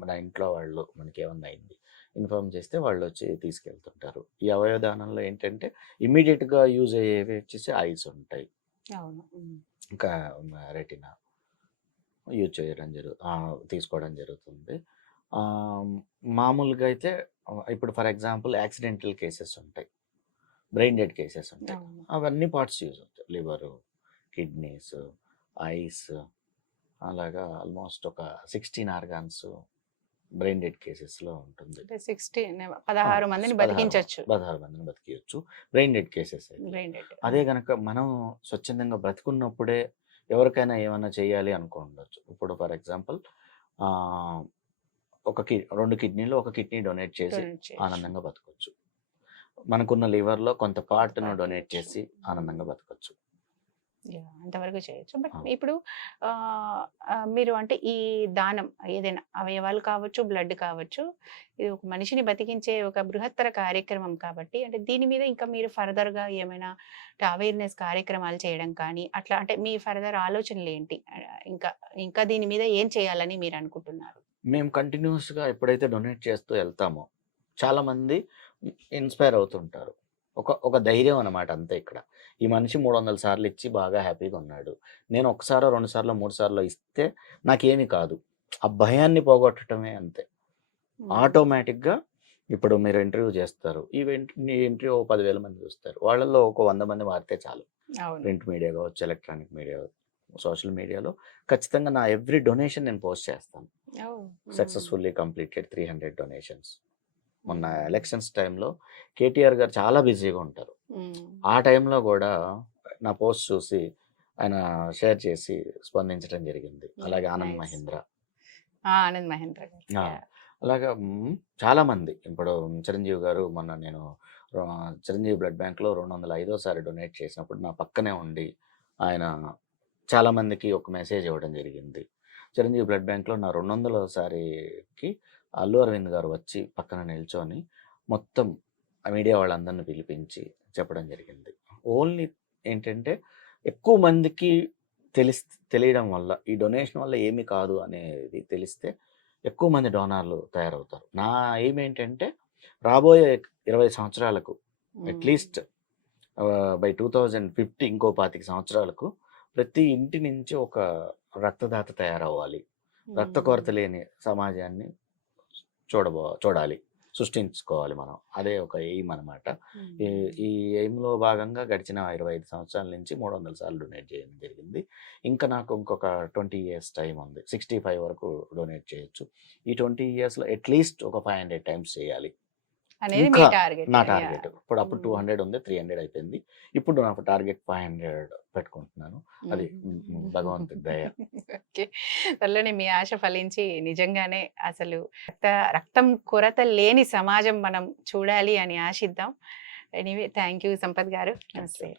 మన ఇంట్లో వాళ్ళు మనకేమన్నా అయింది. ఇన్ఫార్మ్ చేస్తే వాళ్ళొచ్చి తీసుకెళ్తుంటారు. ఈ అవయవ దానంలో ఏంటంటే ఇమ్మీడియేట్‌గా యూజ్ అయ్యేవి వచ్చేసి ఐస్ ఉంటాయి. అవును. హ్మ్. ఇంకా రెటినా యూజ్ చేయడం తీసుకోవడం జరుగుతుంది. ఆహ్, మామూలుగా అయితే ఇప్పుడు ఫర్ ఎగ్జాంపుల్ యాక్సిడెంటల్ కేసెస్ ఉంటాయి. బ్రెయిన్ డెడ్ కేసెస్ ఉంటాయి. అవును. అవన్నీ పార్ట్స్ యూజ్ అవుతాయి. లివరు, కిడ్నీస్, ఐస్ అలాగా ఆల్మోస్ట్ ఒక 16 ఆర్గాన్స్ బ్రెయిన్ డెడ్ కేసెస్‌లో ఉంటుంది. అంటే 16 ఆ! 16 మందిని 16 బతికించొచ్చు. 16 మందిని బతికియొచ్చు. బ్రెయిన్ డెడ్ కేసెస్ అయితే. Brain dead. అదే గనక మనం స్వచ్ఛందంగా బ్రతికున్నప్పుడే ఎవరికైనా ఏమన్నా చేయాలి అనుకోండొచ్చు. ఇప్పుడు ఫర్ ఎగ్జాంపుల్ ఆహ్, 2 కిడ్నీలో ఒక కిడ్నీ డొనేట్ చేసి డొనేట్ చేయొచ్చు. ఆనందంగా బతకొచ్చు. మనకున్న లివర్‌లో కొంత పార్ట్‌ను పార్ట్ డొనేట్ ఇవ్వచ్చు. చేసి ఆనందంగా బతకొచ్చు. యాహ్! అంతవరకు చేయొచ్చు. బట్ ఆ! ఇప్పుడు మీరు అంటే ఈ దానం ఏదైనా అవయవాలు కావచ్చు, బ్లడ్ కావచ్చు. ఇది ఒక మనిషిని బతికించే ఒక బృహత్తర కార్యక్రమం కాబట్టి అంటే దీని మీద ఇంకా మీరు ఫర్దర్‌గా ఏమైనా అవేర్‌నెస్ కార్యక్రమాలు చేయడం కానీ, అట్లా అంటే మీ ఫర్దర్ ఆలోచనలేంటి? ఇంకా ఇంకా దీని మీద ఏం చేయాలని మీరు అనుకుంటున్నారు? మేము కంటిన్యూయస్‌గా ఎప్పుడైతే డొనేట్ చేస్తూ ఎళ్తామో, చాలామంది ఇన్‌స్పైర్ అవుతుంటారు. ఒక ధైర్యం అన్నమాట అంతే ఇక్కడ. ఈ మనిషి 300 సార్లు ఇచ్చి బాగా హ్యాపీగా ఉన్నాడు. నేను ఒకసారో, 2 సార్లో, 3 సార్లో ఇస్తే నాకేమి కాదు. ఆ భయాన్ని పోగొట్టడమే అంతే. హ్మ్. ఆటోమేటిక్‌గా ఇప్పుడు మీరు ఇంటర్వ్యూ చేస్తారు. మీ ఇంటర్వ్యూ ఓ 10,000 మంది చూస్తారు. వాళ్ళలో ఒక 100 మంది మారితే చాలు. అవును. ప్రింట్ మీడియా కావచ్చు, ఎలక్ట్రానిక్ మీడియా, సోషల్ మీడియాలో ఖచ్చితంగా నా ఎవ్రీ డొనేషన్ నేను పోస్ట్ చేస్తాను. ఓహ్! హ్మ్. Successfully completed 300 donations. మొన్న హ్మ్. ఎలక్షన్స్ టైంలో కేటీఆర్ గారు చాలా బిజీగా ఉంటారు. హ్మ్. ఆ టైంలో గూడా నా పోస్ట్ చూసి ఆయన షేర్ చేసి స్పందించడం జరిగింది. అలాగే యాహ్! ఆనంద్ నైస్. మహీంద్ర. ఆ! ఆనంద్ మహేంద్ర గారు. ఆ! యాహ్! అలాగా చాలామంది ఇప్పుడు చిరంజీవి గారు మొన్న నేను చిరంజీవి బ్లడ్ బ్యాంక్‌లో 205 డొనేట్ చేసినప్పుడు నా పక్కనే ఉండి ఆయన చాలామందికి ఒక మెసేజ్ ఇవ్వడం జరిగింది. చిరంజీవి బ్లడ్ బ్యాంక్‌లో నా 200 అల్లు అరవింద్ గారు వచ్చి పక్కన నిల్చొని మొత్తం ఆ మీడియా వాళ్ళందరిని పిలిపించి చెప్పడం జరిగింది. ఓన్లీ ఏంటంటే ఎక్కువ మందికి తెలిస్ తెలియడం వల్ల ఈ డొనేషన్ వల్ల ఏమి కాదు అనేది తెలిస్తే ఎక్కువ మంది డోనార్లు తయారవుతారు. నా ఎయిమ్ ఏంటంటే రాబోయే 20 సంవత్సరాలకు హ్మ్. అట్‌లీస్ట్ బై 2050 ఇంకో 25 సంవత్సరాలకు ప్రతి ఇంటి నుంచి ఒక రక్తదాత తయారవ్వాలి. రక్త హ్మ్. కొరత లేని సమాజాన్ని చూడాలి. సృష్టించుకోవాలి మనం. అదే ఒక ఎయిమ్ అనమాట. ఈ హ్మ్. ఈ ఎయిమ్‌లో భాగంగా గడిచిన 25 సంవత్సరాల నుంచి 300 సార్లు డొనేట్ చేయడం జరిగింది. ఇంకా నాకు ఇంకొక 20 ఇయర్స్ టైమ్ ఉంది. 65 వరకు డొనేట్ చేయొచ్చు. ఈ 20 ఇయర్స్‌లో అట్‌లీస్ట్ ఒక 500 టైమ్స్ చేయాలి. అనేది మీ ఇంకా టార్గెట్. నా యాహ్! టార్గెట్. అప్పుడు హ్మ్. 200 ఉంది. 300 అయిపోయింది. ఇప్పుడు నాకు టార్గెట్ 500 పెట్టుకుంటున్నాను. అది భగవంతుడి దయ. ఓకే. త్వరలోనే మీ ఆశ ఫలించి నిజంగానే అసలు రక్త రక్తం కొరత లేని సమాజం మనం చూడాలి అని ఆశిద్దాం. ఎనీవే థాంక్ యూ సంపత్ గారు. Thank you. నమస్తే.